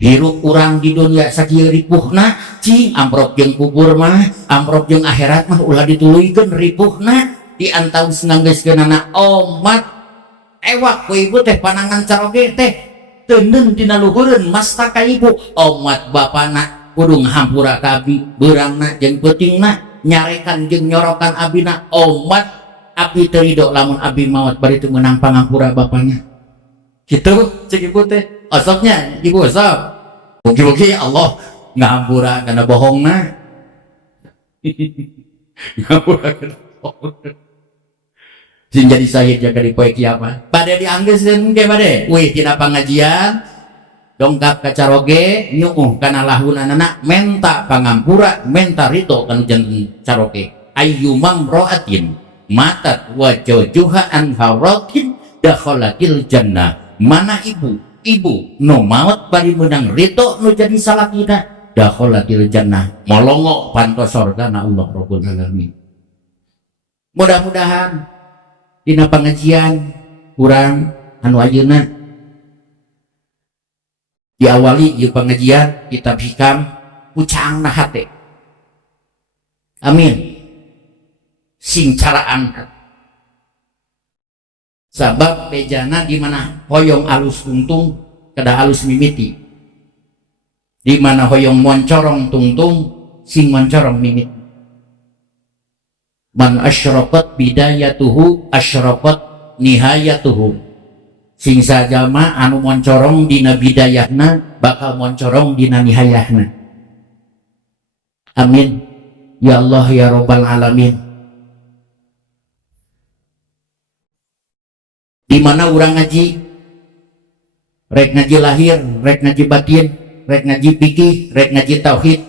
Hirup urang di dunia sakieu ripuhna cing amprok jeung kubur mah amprok jeung akhirat mah ulah dituluykeun ripuhna di antausna geuskeunana omat ewak ku ibu teh panangan caroge teh teuneun tina luhureun mastaka ibu omat bapana kudu ngahampura ka abdi beurangna jeung peutingna nyarekan jeung nyorokan abdina omat abdi teu ridho lamun abdi maot bari teu meunang pangampura bapana kitu cek ibu teh osoknya ibu osok mugi-mugi Allah ngahampura kana bohongna ngahampura kana bohongna sing jadi syahid jaga di poe kiamat bade dianggeuskeun ge bade wih tina pangajian dongkap ka caroge nyuuh kana lahunanana menta pangampura menta rito kanu janten caroge ayyumam ro'atin matat wajojuha an haratin dakhalatil jannah. Mana ibu no maut bari menang rito nu jadi salakina dakhalatil jannah molongo pantos sorga na Allah Rabbul Alamin. Mudah-mudahan dina pengajian kurang anu ayeuna diawali ieu pengajian kitab hikam pucang na hate. Amin. Sing cara angkat sabab bejana di mana hoyong alus tungtung kada alus mimiti, di mana hoyong moncorong tungtung sing moncorong mimiti. Man asyraqat bidayatuhu asyraqat nihayatuhu. Sing sajama anu moncorong dina bidayahna bakal moncorong dina nihayahna. Amin ya Allah ya Rabbal Alamin. Di mana urang ngaji rek ngaji lahir, rek ngaji batin, rek ngaji fikih, rek ngaji tauhid,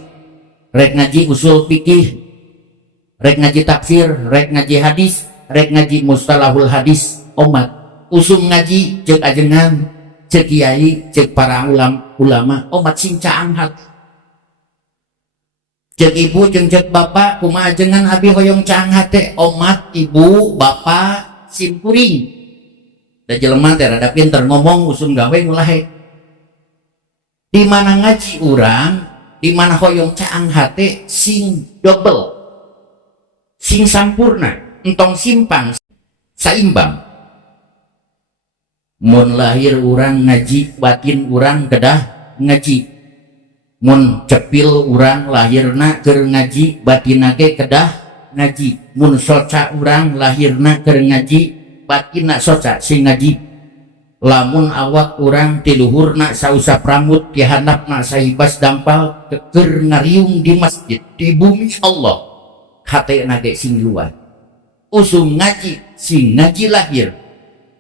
rek ngaji usul fikih, rek ngaji tafsir, rek ngaji hadis, rek ngaji mustalahul hadis. Umat usum ngaji cek ajengan, cek kiai, cek para ulama umat sing caanghat. Cek ibu jeung cek bapak kumaha ajengan abi hoyong caanghat teh umat ibu bapak simpuring. Da jelema teh rada pinter ngomong usum gawe mulahe. Di mana ngaji urang, di mana hoyong caanghat teh sing double, sing sampurna, entong simpang, saimbang. Mun lahir urang ngaji, batin urang kedah ngaji. Mun cepil urang lahirna keur ngaji, batinna ge kedah ngaji. Mun soca urang lahirna keur ngaji, batinna soca sing ngaji. Lamun awak urang ti luhurna sausap rambut, ti handapna sahibas dampal, keur ngariung di masjid, di bumi Allah. Hatena ge sing luar. Usum ngaji, sing ngaji lahir,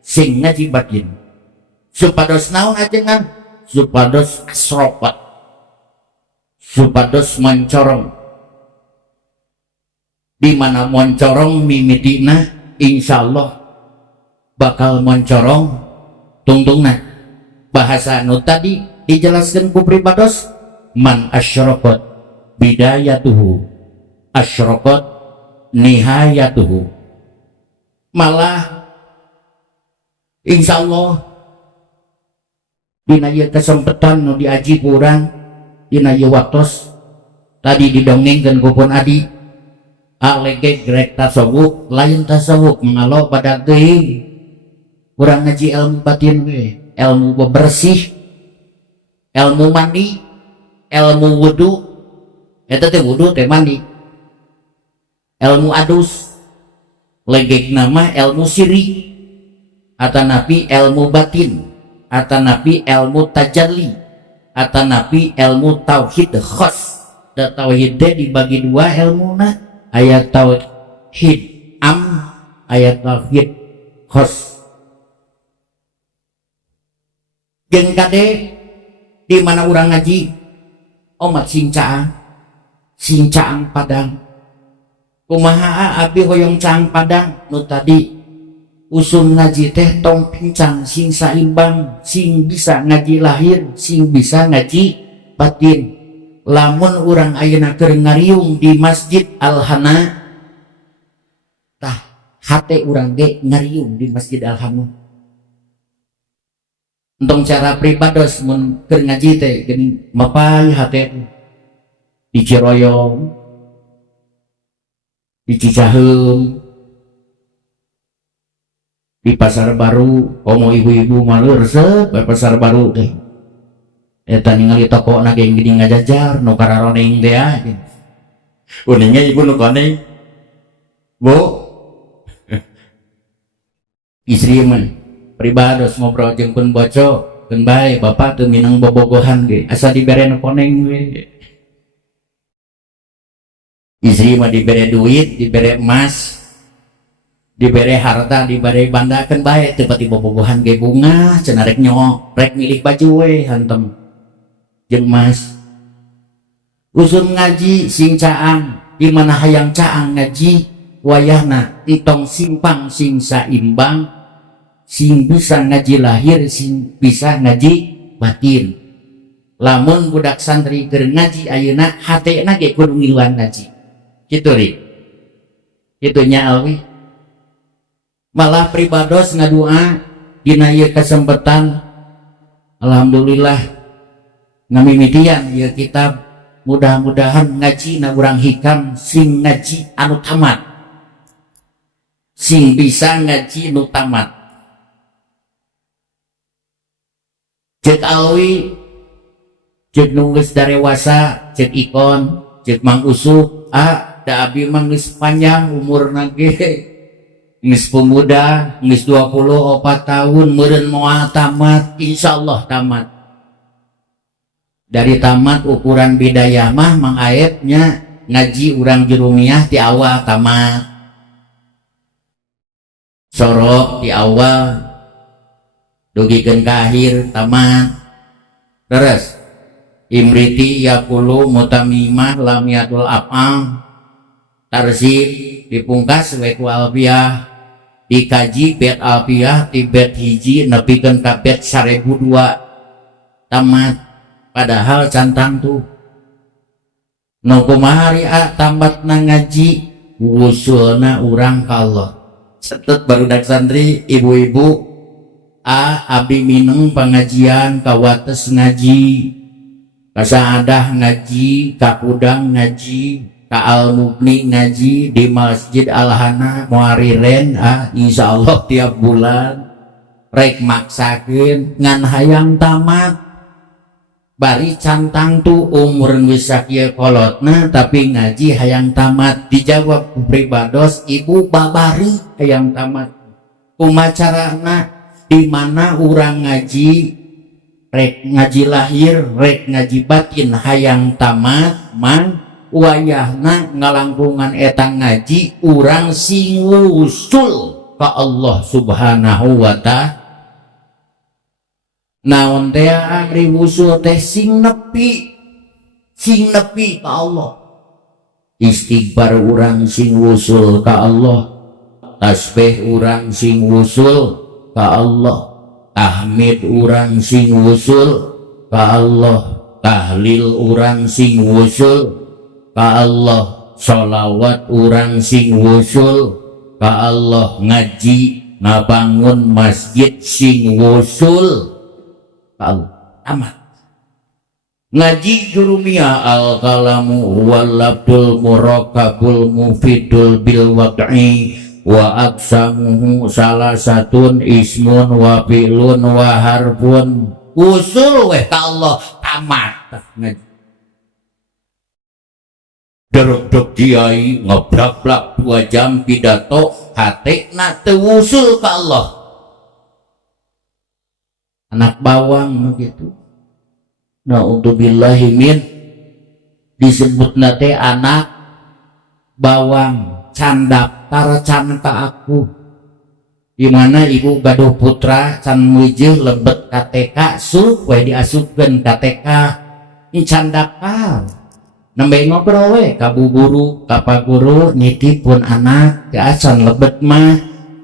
sing ngaji batin. Supados naon ajengan? Supados asropat, supados moncorong. Di mana moncorong mimitina insyaallah bakal moncorong tungtungna. Bahasa nu tadi dijelaskan ku pribados man asyraqat bidayatuhu asyraqat nihayatuhu. Malah insyaallah dina ieu kesempatan nu diaji ku urang dina ieu waktos tadi didongengkeun ku pun adi alege grek tasawuf lain tasawuf mangalo pada geuing urang ngaji ilmu batin we, ilmu bebersih, ilmu mandi, ilmu wudu, eta teh wudu teh mandi, ilmu adus, legek nama ilmu siri, atanapi ilmu batin, atanapi ilmu tajalli, atanapi ilmu tauhid khas. Da tauhid teh dibagi dua ilmuna, ayat tauhid am, ayat tauhid khas. Jeung kade di mana urang ngaji omat sing caang padang. Kumaha abi hoyong caang padang nu tadi usum ngaji teh tong pincang sing saimbang, sing bisa ngaji lahir, sing bisa ngaji batin. Lamun urang ayeuna keur ngariung di Masjid Al-Hana tah hate urang ge ngariung di Masjid Al-Hana. Entong cara pribados mun keur ngaji teh geuning mapai hate di Ciroyong, di Cicaheum, di Pasar Baru, komo ibu-ibu maleur seup Pasar Baru teh. Eta ningali tokona ge geuning ngajajar nu kararoneng teh ah. Kuningnya ibu nu koneng. Bu. Istri mah pribados ngobrol jeung pun boco keun bae bapak teu minang bobogohan ge asa dibere nu koneng we. Istri mah dibere duit, dibere emas, dibere harta, dibere banda keun bae teu pati bobogohan ge bunga cenah rek nyok rek milih baju we hantem. jeung Mas usum ngaji sing caang di mana hayang caang ngaji wayahna entong simpang sing saimbang sing bisa ngaji lahir sing bisa ngaji batin. Lamun budak santri keur ngaji ayeuna hatena ge kudu ngiluan ngaji kitu ri kitu nya alwi malah pribados ngadua dina ieu kesempatan alhamdulillah ngamimitian ieu kitab mudah-mudahan ngaji na urang hikam sing ngaji anu tamat sing bisa ngaji nu tamat cek alwi cek nulis darewasa cek ikon cek mang usuk da abi mah geus panjang umur nage geus pemuda geus 24 tahun meureun moal tamat insyaallah tamat dari tamat ukuran bidayah mah mang aetnya ngaji urang jerumiah ti awal tamat sorok di awal dugikeun ka akhir tamat terus imriti yakulu mutamimah lamiatul af'am tarsib dipungkas weku alfiyah dikaji bet alfiyah ti bet hiji nepikeun ka bet 1002 tamat padahal cantang tuh nu kumaha ari tamatna ngaji wusulna urang ka Allah setet barudak santri ibu-ibu abdi mineng pengajian kawates ngaji kasaadah ngaji kakudang ngaji ka al-mubni ngaji di Masjid Al-Hana muariren insyaallah tiap bulan rek maksakeun ngan hayang tamat bari cantang tu umur geus sakieu kolotna tapi ngaji hayang tamat dijawab ku pribados ibu babari hayang tamat kumaha carana di mana urang ngaji rek ngaji lahir rek ngaji batin hayang tamat man wayahna ngalangkungan eta ngaji urang sing wusul ka Allah subhanahu wa ta'ala naon teh ari wusul teh sing nepi ka Allah istighfar urang sing wusul ka Allah tasbih urang sing wusul ka Allah tahmid urang sing wusul ka Allah tahlil urang sing wusul ka Allah sholawat urang sing wusul ka Allah ngaji ngabangun masjid sing wusul ka Allah amat ngaji jurumiyah al kalamu wal labdul murakabul mufidul bil wad'i wa aksamuhu salah satun ismun wa fi'lun wa harfun usul weh ka Allah tamat ngaji derok kiai ngeblak-blak 2 jam pidato hatekna teu usul ka Allah anak bawang begitu na'udzubillahi min disebutna teh anak bawang can daftar can ka aku dimana ibu gaduh putra can mujih lebet KTK sup we diasupkeun KTK ini can daftar nembe ngobrol we ka bu guru ka pak guru nitipun anak teh can lebet mah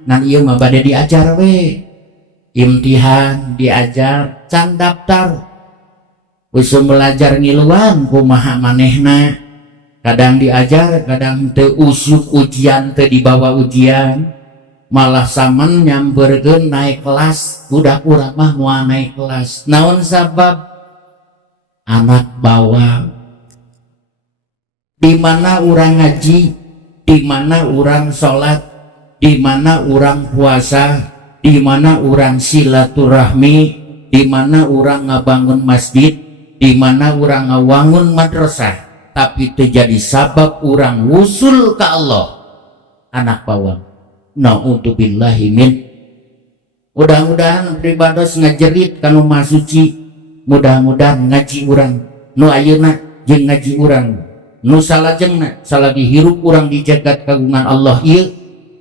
nan ieu mah bade diajar we imtihan diajar can daftar usum belajar ngiluan kumaha manehna kadang diajar kadang teu usuk ujian teu dibawa ujian malah saman nyamperkeun naik kelas budak urang mah moal naik kelas naon sabab anak bawang di mana urang ngaji di mana urang salat di mana urang puasa di mana urang silaturahmi di mana urang ngabangun masjid di mana urang ngawangun madrasah tapi terjadi sabab urang wusul ke Allah anak bawang na'udzubillahi min mudah-mudahan pribados ngajerit kanu mah suci mudah-mudahan ngaji urang nu ayeuna jeung ngaji urang nu salajengna salagi hirup urang di jagat kagungan Allah ieu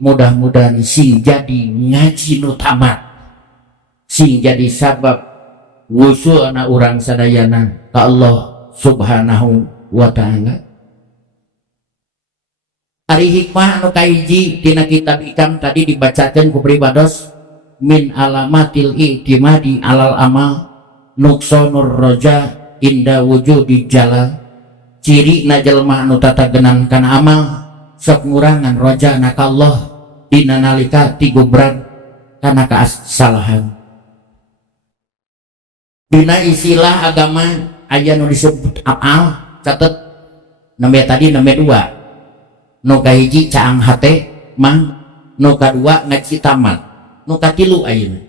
mudah-mudahan sing jadi ngaji nu tamat sing jadi sabab wusul na urang sadayana ka Allah subhanahu wa ta'ala. Ari hikmah anu kahiji tina kitab Hikam tadi dibacakeun ku pribados, min alamatil i'timadi alal amal nuqsanur raja inda wujudi jalal. Ciri na jelema anu tatagenan kana amal sok ngurangan raja na ka Allah dina nalika tigubrak kana kasalahan. Dina istilah agama aya nu disebut afal, catet nembe tadi nembe dua. Nu kahiji caang hate mang, nu kadua ngaci tamat, nu katilu ayeuna.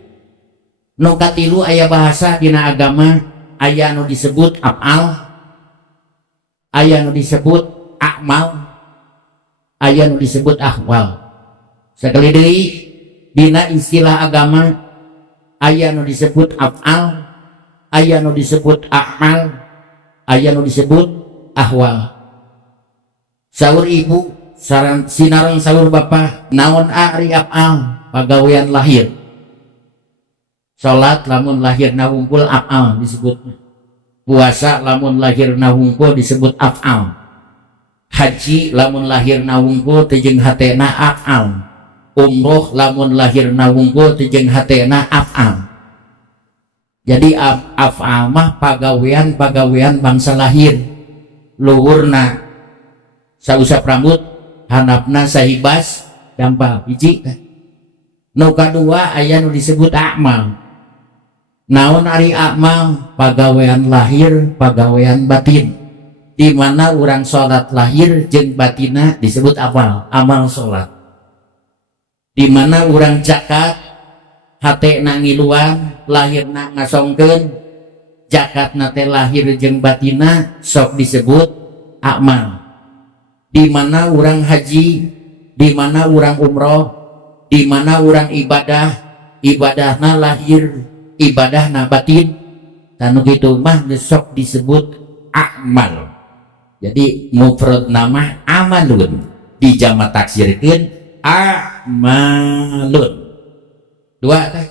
Nu katilu aya bahasa dina agama aya nu disebut afal, aya nu disebut akmal, aya nu disebut ahwal. Sakali deui dina istilah agama aya nu disebut afal, aya nu disebut akmal, aya nu disebut ahwal. Saur ibu sinareng saur bapak, naon ari afal? Pagawean lahir. Salat lamun lahir na wungkul afal disebut. Puasa lamun lahir na wungkul disebut afal. Haji lamun lahir na wungkul teh jeung hatena afal. Umroh lamun lahir na wungkul teh jeung hatena afal. Jadi afal mah pagawean bangsa lahir. Luhurna sausap rambut, handapna sahibas dampal hiji. Nu kadua aya nu disebut akmal. Naon ari akmal? Pagawean lahir, pagawean batin. Di mana urang salat lahir jeung batina disebut amal salat. Di mana urang zakat hatena ngiluan, lahirna ngasongkeun, zakatna teh lahir jeung batina sok disebut akmal. Di mana urang haji, di mana urang umroh, di mana urang ibadah, ibadahna lahir, ibadahna batin, tanu kitu mah sok disebut akmal. Jadi mufrad nama amalun, dijama taksirkeun amalun. Dua teh.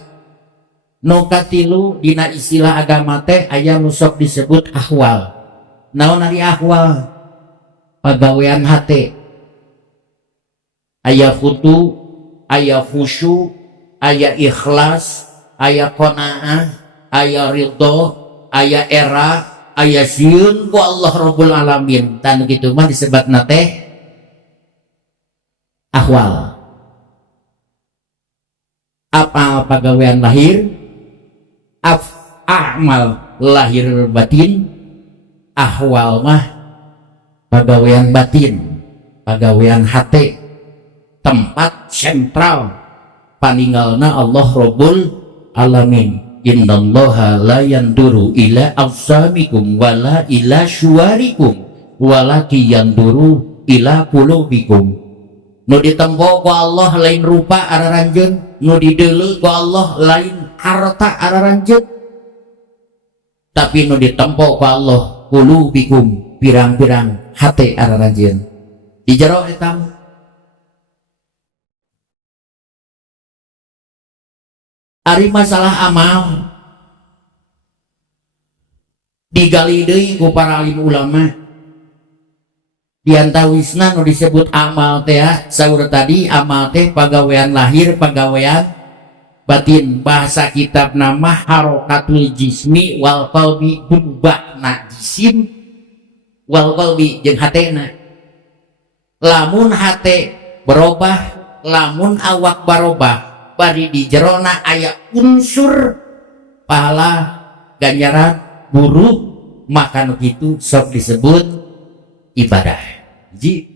Nu katilu dina istilah agama teh aya nu sok disebut ahwal. Naon ari ahwal? Pagawean hate. Aya khutu, aya khusyu, aya ikhlas, aya qanaah, aya ridho, aya era, aya sieun ku Allah Rabbul Alamin. Tanu kitu mah disebutna teh ahwal. Apa pagawean lahir, amal lahir batin, ahwal mah pagawean batin, pagawean hate, tempat sentral paninggalna Allah Rabbul Alamin. Innallaha la yanduru ila awsamikum wala ila syuarikum walaki yanduru ila qulubikum. Nu ditempo ku Allah lain rupa araranjeun, nu dideuleu ku Allah lain harta araranjeun, tapi nu ditempo ku Allah qulubikum, pirang-pirang hate araranjeun. Di jero eta ari masalah amal digali deui ku para alim ulama. Di antawisna nu disebut amal teh saur tadi, amal teh pagawean lahir, pagawean batin. Bahasa kitab nama harokatul jismi wal qalbi, berubahna jisim wal qalbi jeung hatena. Lamun hate berubah, lamun awak barobah, bari di jerona aya unsur pahala ganjaran buruk, maka nu kitu sok disebut ibadah. Ji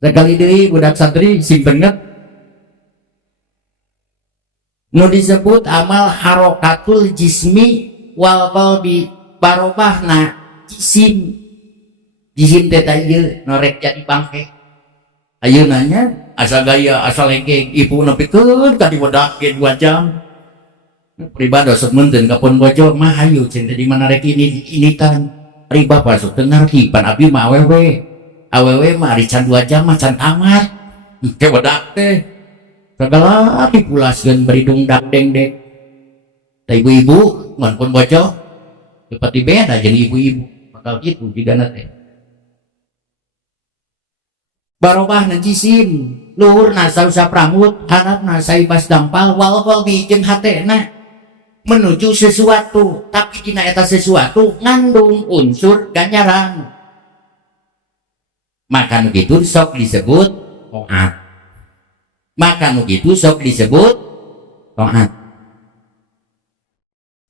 sekali deui budak santri simpenget nu disebut amal harokatul jismi wal qalbi, barobahna jisim. Jisim teh ieu norek jadi bangke. Ayeuna nya asal gaya asal lengkeng ibu nepikeun ka diwedakeun 2 jam. Pribados munten kapon bojo mah hayu cenah di mana rek ini kan riba pasuk tenarki pan abdi mah awewe mah ari can 2 jam mah can tamat ke wedak teh segala dipulaskeun beri dungdak dengdek ibu-ibu ngan pun bojo seperti beda jeung ibu-ibu bakal gitu juga nanti barobah na jisim luhur na sausa pramut harap na saibas dampal wal qalbi jeung hatena menuju sesuatu tapi dina eta sesuatu ngandung unsur ganjaran maka nu kitu sok disebut taat maka nu kitu sok disebut taat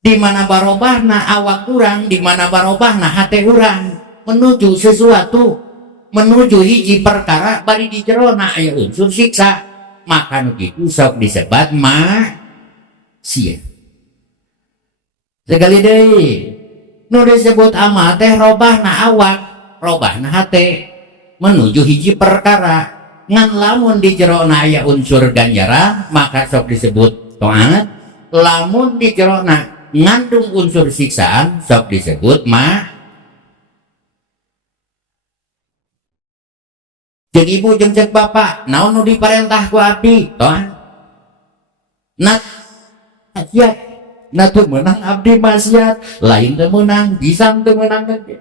di mana barobahna awak urang di mana barobahna hate urang menuju sesuatu menuju hiji perkara bari di jerona aya unsur siksa maka nu kitu sok disebut maksiat sekali deui nu disebut amal teh robahna awak robahna hate menuju hiji perkara ngan lamun di jerona aya unsur ganjaran maka sok disebut taat lamun di jerona ngandung unsur siksaan sok disebut jeung ibu jeung cek bapak naon nu diparentah ku abdi taat maksiat na teu meunang abdi maksiat lain teu meunang pisang teu meunang ge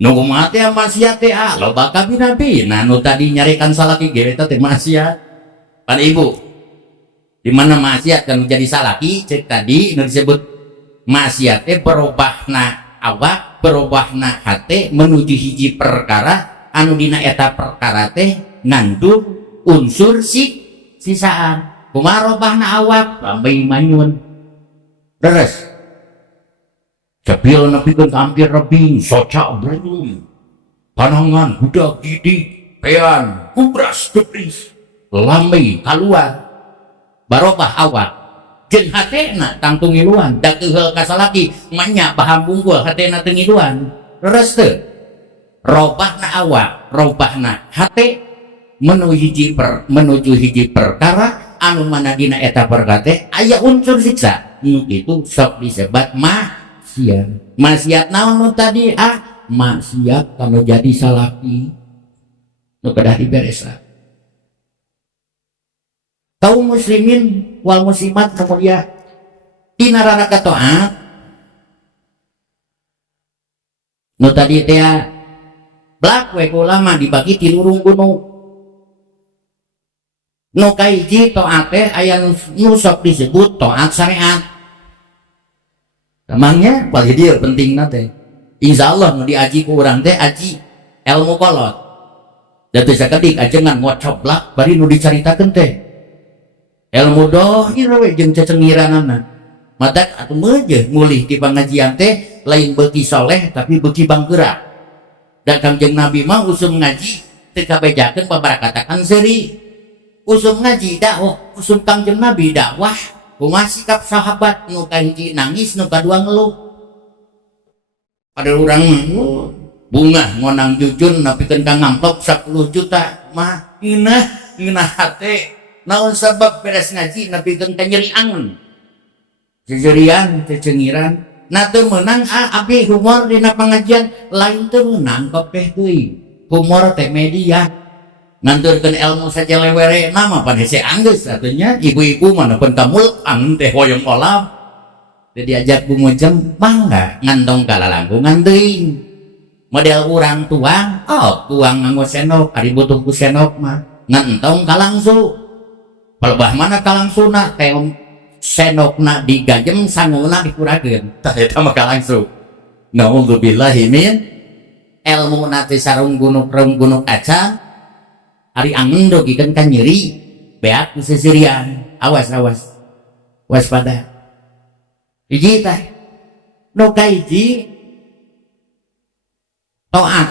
nu kumaha teh maksiat teh loba kabina-bina nu tadi nyarekan salaki ge eta teh maksiat pan ibu di mana maksiat kan jadi salaki cek tadi nu disebut maksiat teh berubahna awak berubahna hate menuju hiji perkara anu dina eta perkara teh ngandung unsur sisaan kumaha robahna awak lambai manyun deres cepil nepikeun hampir rebing soca brung panangan budak didik pean kubras tepris lambai kaluar barobah awak jeung hatena tangtung ngiluan da teuheul ka salaki manya paham bungkul hatena teu ngiluan leres teu robahna awak robahna hate menuju hiji perkara anu mana dina eta perkara teh aya unsur siksa nu kitu sok disebut maksiat maksiat naon nu tadi maksiat kalau jadi salaki nu kedah diberesna kaum muslimin wal muslimat kemudian dina raraka taat nu tadi teh blak we ulama dibagi ti lurung gunung nu kahiji taat teh aya nu sok disebut taat syariat emangnya bagi dia penting teh insyaallah nu diaji ku urang teh aji ilmu kolot da teu sakedik ajengan ngocoblak bari nu dicaritakeun teh ilmu dohir we jeung cecengiranana matak atuh meujeuh mulih ti pangajian teh lain beuki soleh tapi beuki banggerak dan Kangjeng Nabi mah usum ngaji teu kabejakeun pabarakatakan seuri usum ngaji dakwah usum Kangjeng Nabi dakwah kumaha sikap sahabat nu kahiji nangis nu kadua ngeluh ada urang bunga ngonang jujun napikeun ka ngamplop 10 juta mah ngeunah hate naon sabab beres ngaji napikeun ka nyeri angen jejerian cecengiran na teu meunang abdi humor dina pangajian lain teu meunang kopeh deui humor teh media nganturkeun ilmu saja lewere nama pan hese anggeus atunya ibu-ibu mana pun kamul ang teh hoyong olam teh diajak bumujeng mangga ngantong kalalangkungan teuing model urang tuang tuang nganggo senok ari butuh ku senok mah ngantong kalangsu pelebah mana kalangsuna teong senokna digajem sanguna dikurakeun tah eta mah kalangsu naudzubillahi min ilmu nate sarung gunung acan ari angin dogikeun ka nyeri beak ku sesirian awas waspada hiji tah nu kahiji taat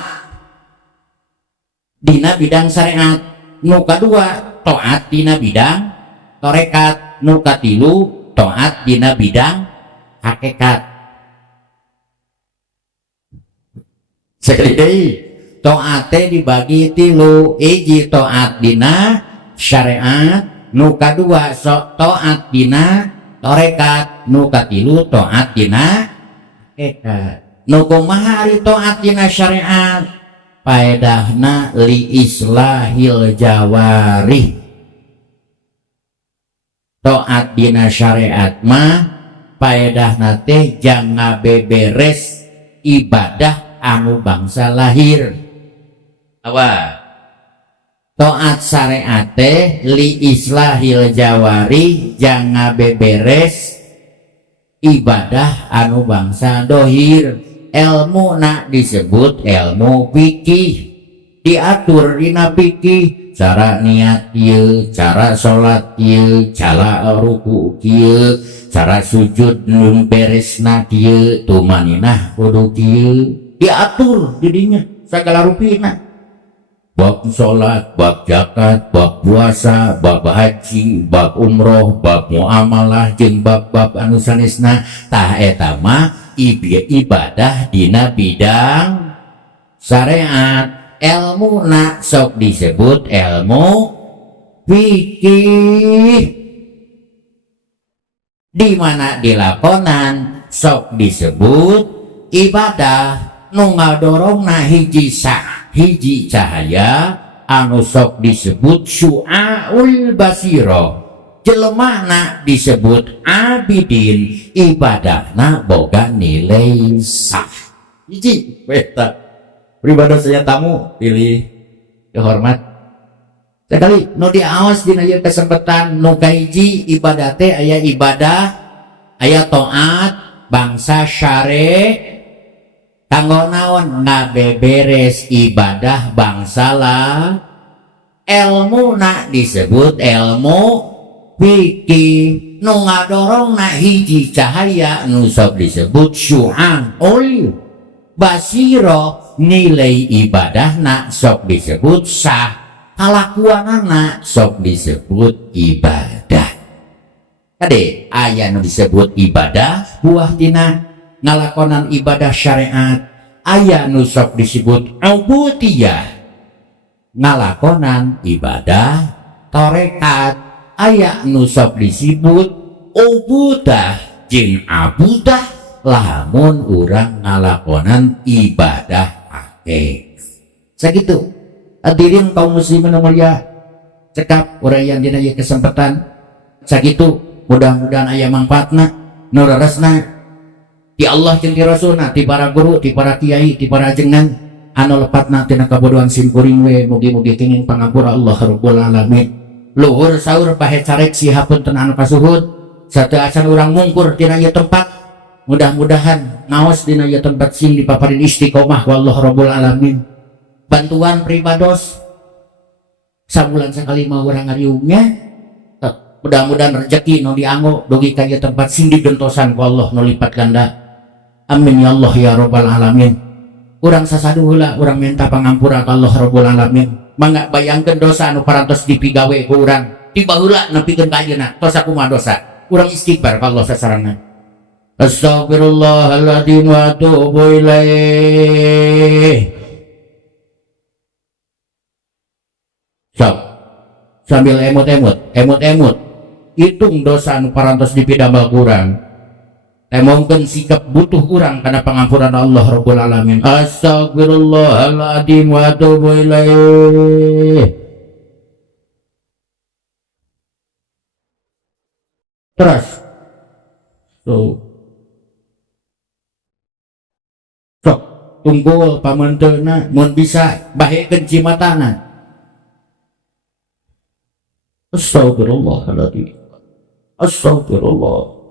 dina bidang syariat nu kadua taat dina bidang tarekat nu katilu taat dina bidang hakikat sekali deui taat teh dibagi tilu hiji taat dina syariat nu kadua taat dina tarekat nu katilu taat dina hakikat nu kumaha ari taat dina syariat faedahna li islahil jawarih taat dina syariat mah paedah nate jangan beberes ibadah anu bangsa lahir. Awa taat syariate li islahil jawari jangan beberes ibadah anu bangsa dohir. Ilmu nak disebut ilmu fikih, diatur dina fikih, cara niat kieu, cara salat kieu, cara ruku kieu, cara sujud nu beresna kieu, tumaninah kudu kieu, diatur didinya sagala rupina. Bab salat, bab zakat, bab puasa, bab haji, bab umroh, bab muamalah jeung bab-bab anu sanesna tah eta mah ibadah dina bidang syariat. Ilmu nak sok disebut ilmu fikih, di mana dilakonan sok disebut ibadah. Nu ngadorongna hiji cahaya anu sok disebut syu'aul basiro, jelemana disebut abidin, ibadahna boga nilai sah. Hiji beta pribadi saya tamu pilih kehormat sekali nu diaos dina ieu kesempatan nu kahiji ibadah teh aya ibadah aya taat bangsa syare kanggo naon ngabeberes ibadah bangsa lah. Ilmu nak disebut ilmu fikih, nu ngadorongna hiji cahaya nu sok disebut syu'aul basiro, nilai ibadah nak sok disebut sah, kalakuanana sok disebut ibadah. Kade aya nu disebut ibadah buah tina ngalakonan ibadah syariat, aya nu sok disebut ubudiyah ngalakonan ibadah tarekat, aya nu sok disebut ubudah jeung abudah lamun urang ngalakonan ibadah akeh. Sakitu hadirin kaum muslimin mulia cekap urang yang dina ieu kesempatan sakitu mudah-mudahan aya manfaatna nu raresna ti Allah jeung ti Rasulna, ti para guru, ti para kiai, ti para jengan anu lepatna tina kabodohan simkuring we. Mugi-mugi kenging pangapura Allah rabbul alamin. Luhur saur bahe carek si hapunten anu kasuhud sateu acan urang mungkur tina ieu tempat. Mudah-mudahan ngaos dina ieu tempat sing dipaparin istiqomah wallah rabbul alamin. Bantuan pribados sabulan sakali mah urang ngariungnya. Mudah-mudahan rezeki nu dianggo dugi ka ieu tempat sing digentosan ku Allah nu lipat ganda. Amin ya Allah ya rabbal alamin. Urang sasaduh heula urang minta pangampura ka Allah rabbul alamin. Mangga bayangkeun dosa anu parantos dipigawe ku urang ti baheula nepikeun ka ayeuna tos kumaha dosa. Urang istighfar ka Allah sasaranna. Astagfirullahaladzim wa atubu ilaih. Sok sambil emut-emut hitung dosa anu parantos dipidamel kurang. Emongkeun sikap butuh kurang karena pengampunan Allah rabbul alamin. Astagfirullahaladzim wa atubu ilaih. Terus sok tunggul pamanteuna mun bisa bahekeun cimatana. Astagfirullahaladzim. Astagfirullah.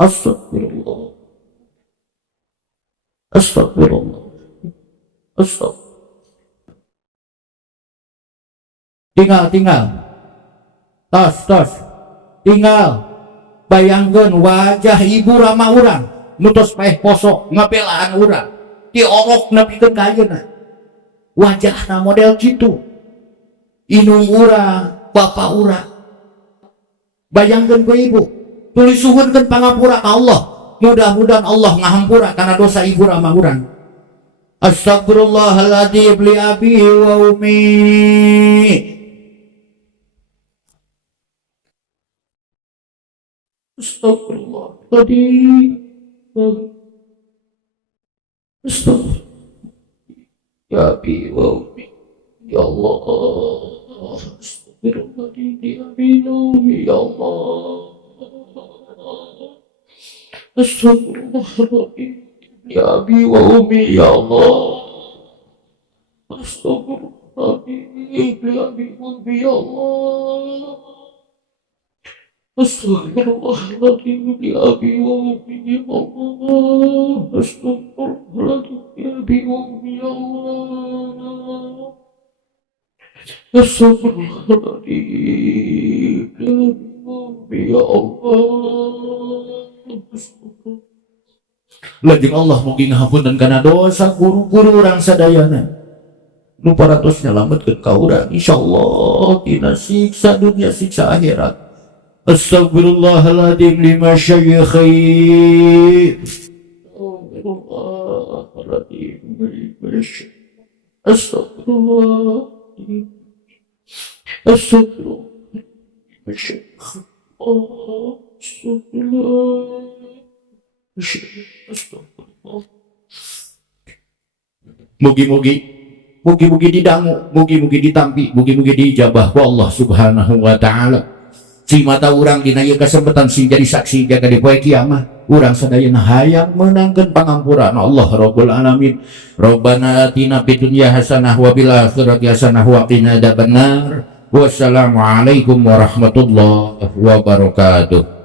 Astagfirullah. Astagfirullah. Astagfirullah. Tinggal. Tos. Tinggal. Bayangkeun wajah ibu rama urang nutus paeh poso ngabelaan urang. Diorok nepikeun ka ayeuna. Wajahna model kitu. Inung urang, bapak urang. Bayangkeun ku ibu, tulis suhunkeun pangapura ka Allah. Mudah-mudahan Allah ngahampura karena dosa ibu rama urang. Astagfirullahaladzim li abi wa ummi. Astagfirullahaladzim. Astagfirullah. Ya abi wa ummi. Ya Allah. Astagfirullahaladzim li abi wa ummi. Ya Allah. Astagfirullahaladzim. Ya abi wa umi ya Allah. Astagfirullahaladzim. Ya abi wa umi ya Allah. Astagfirullahaladzim. Ya abi wa umi ya Allah. Astagfirullahaladzim. Ya abi wa umi ya Allah. Astagfirullahaladzim. Ya abi wa umi ya Allah. Lajeng Allah mugi ngahapunten kana dosa guru-guru urang sadayana nu paratos nyalametkeun ka urang insyaallah tina siksa dunia siksa akhirat. Astagfirullahaladzim lima syaikhin. Astagfirullahaladzim lima syaikhin. Astagfirullahaladzim. Astagfirullahaladzim lima syaikhin. Astagfirullah. Mugi-mugi didangu, mugi-mugi ditampi, mugi-mugi diijabah ku Allah Subhanahu wa taala. Si mata urang dina ieu kesempatan sing jadi saksi jaga di poe kiamat. Urang sadayana hayang meunangkeun pangampuran Allah Rabbul Alamin. Rabbana atina fid dunya hasanah wa fil akhirati hasanah wa qina adzabannar. Wassalamualaikum warahmatullahi wabarakatuh.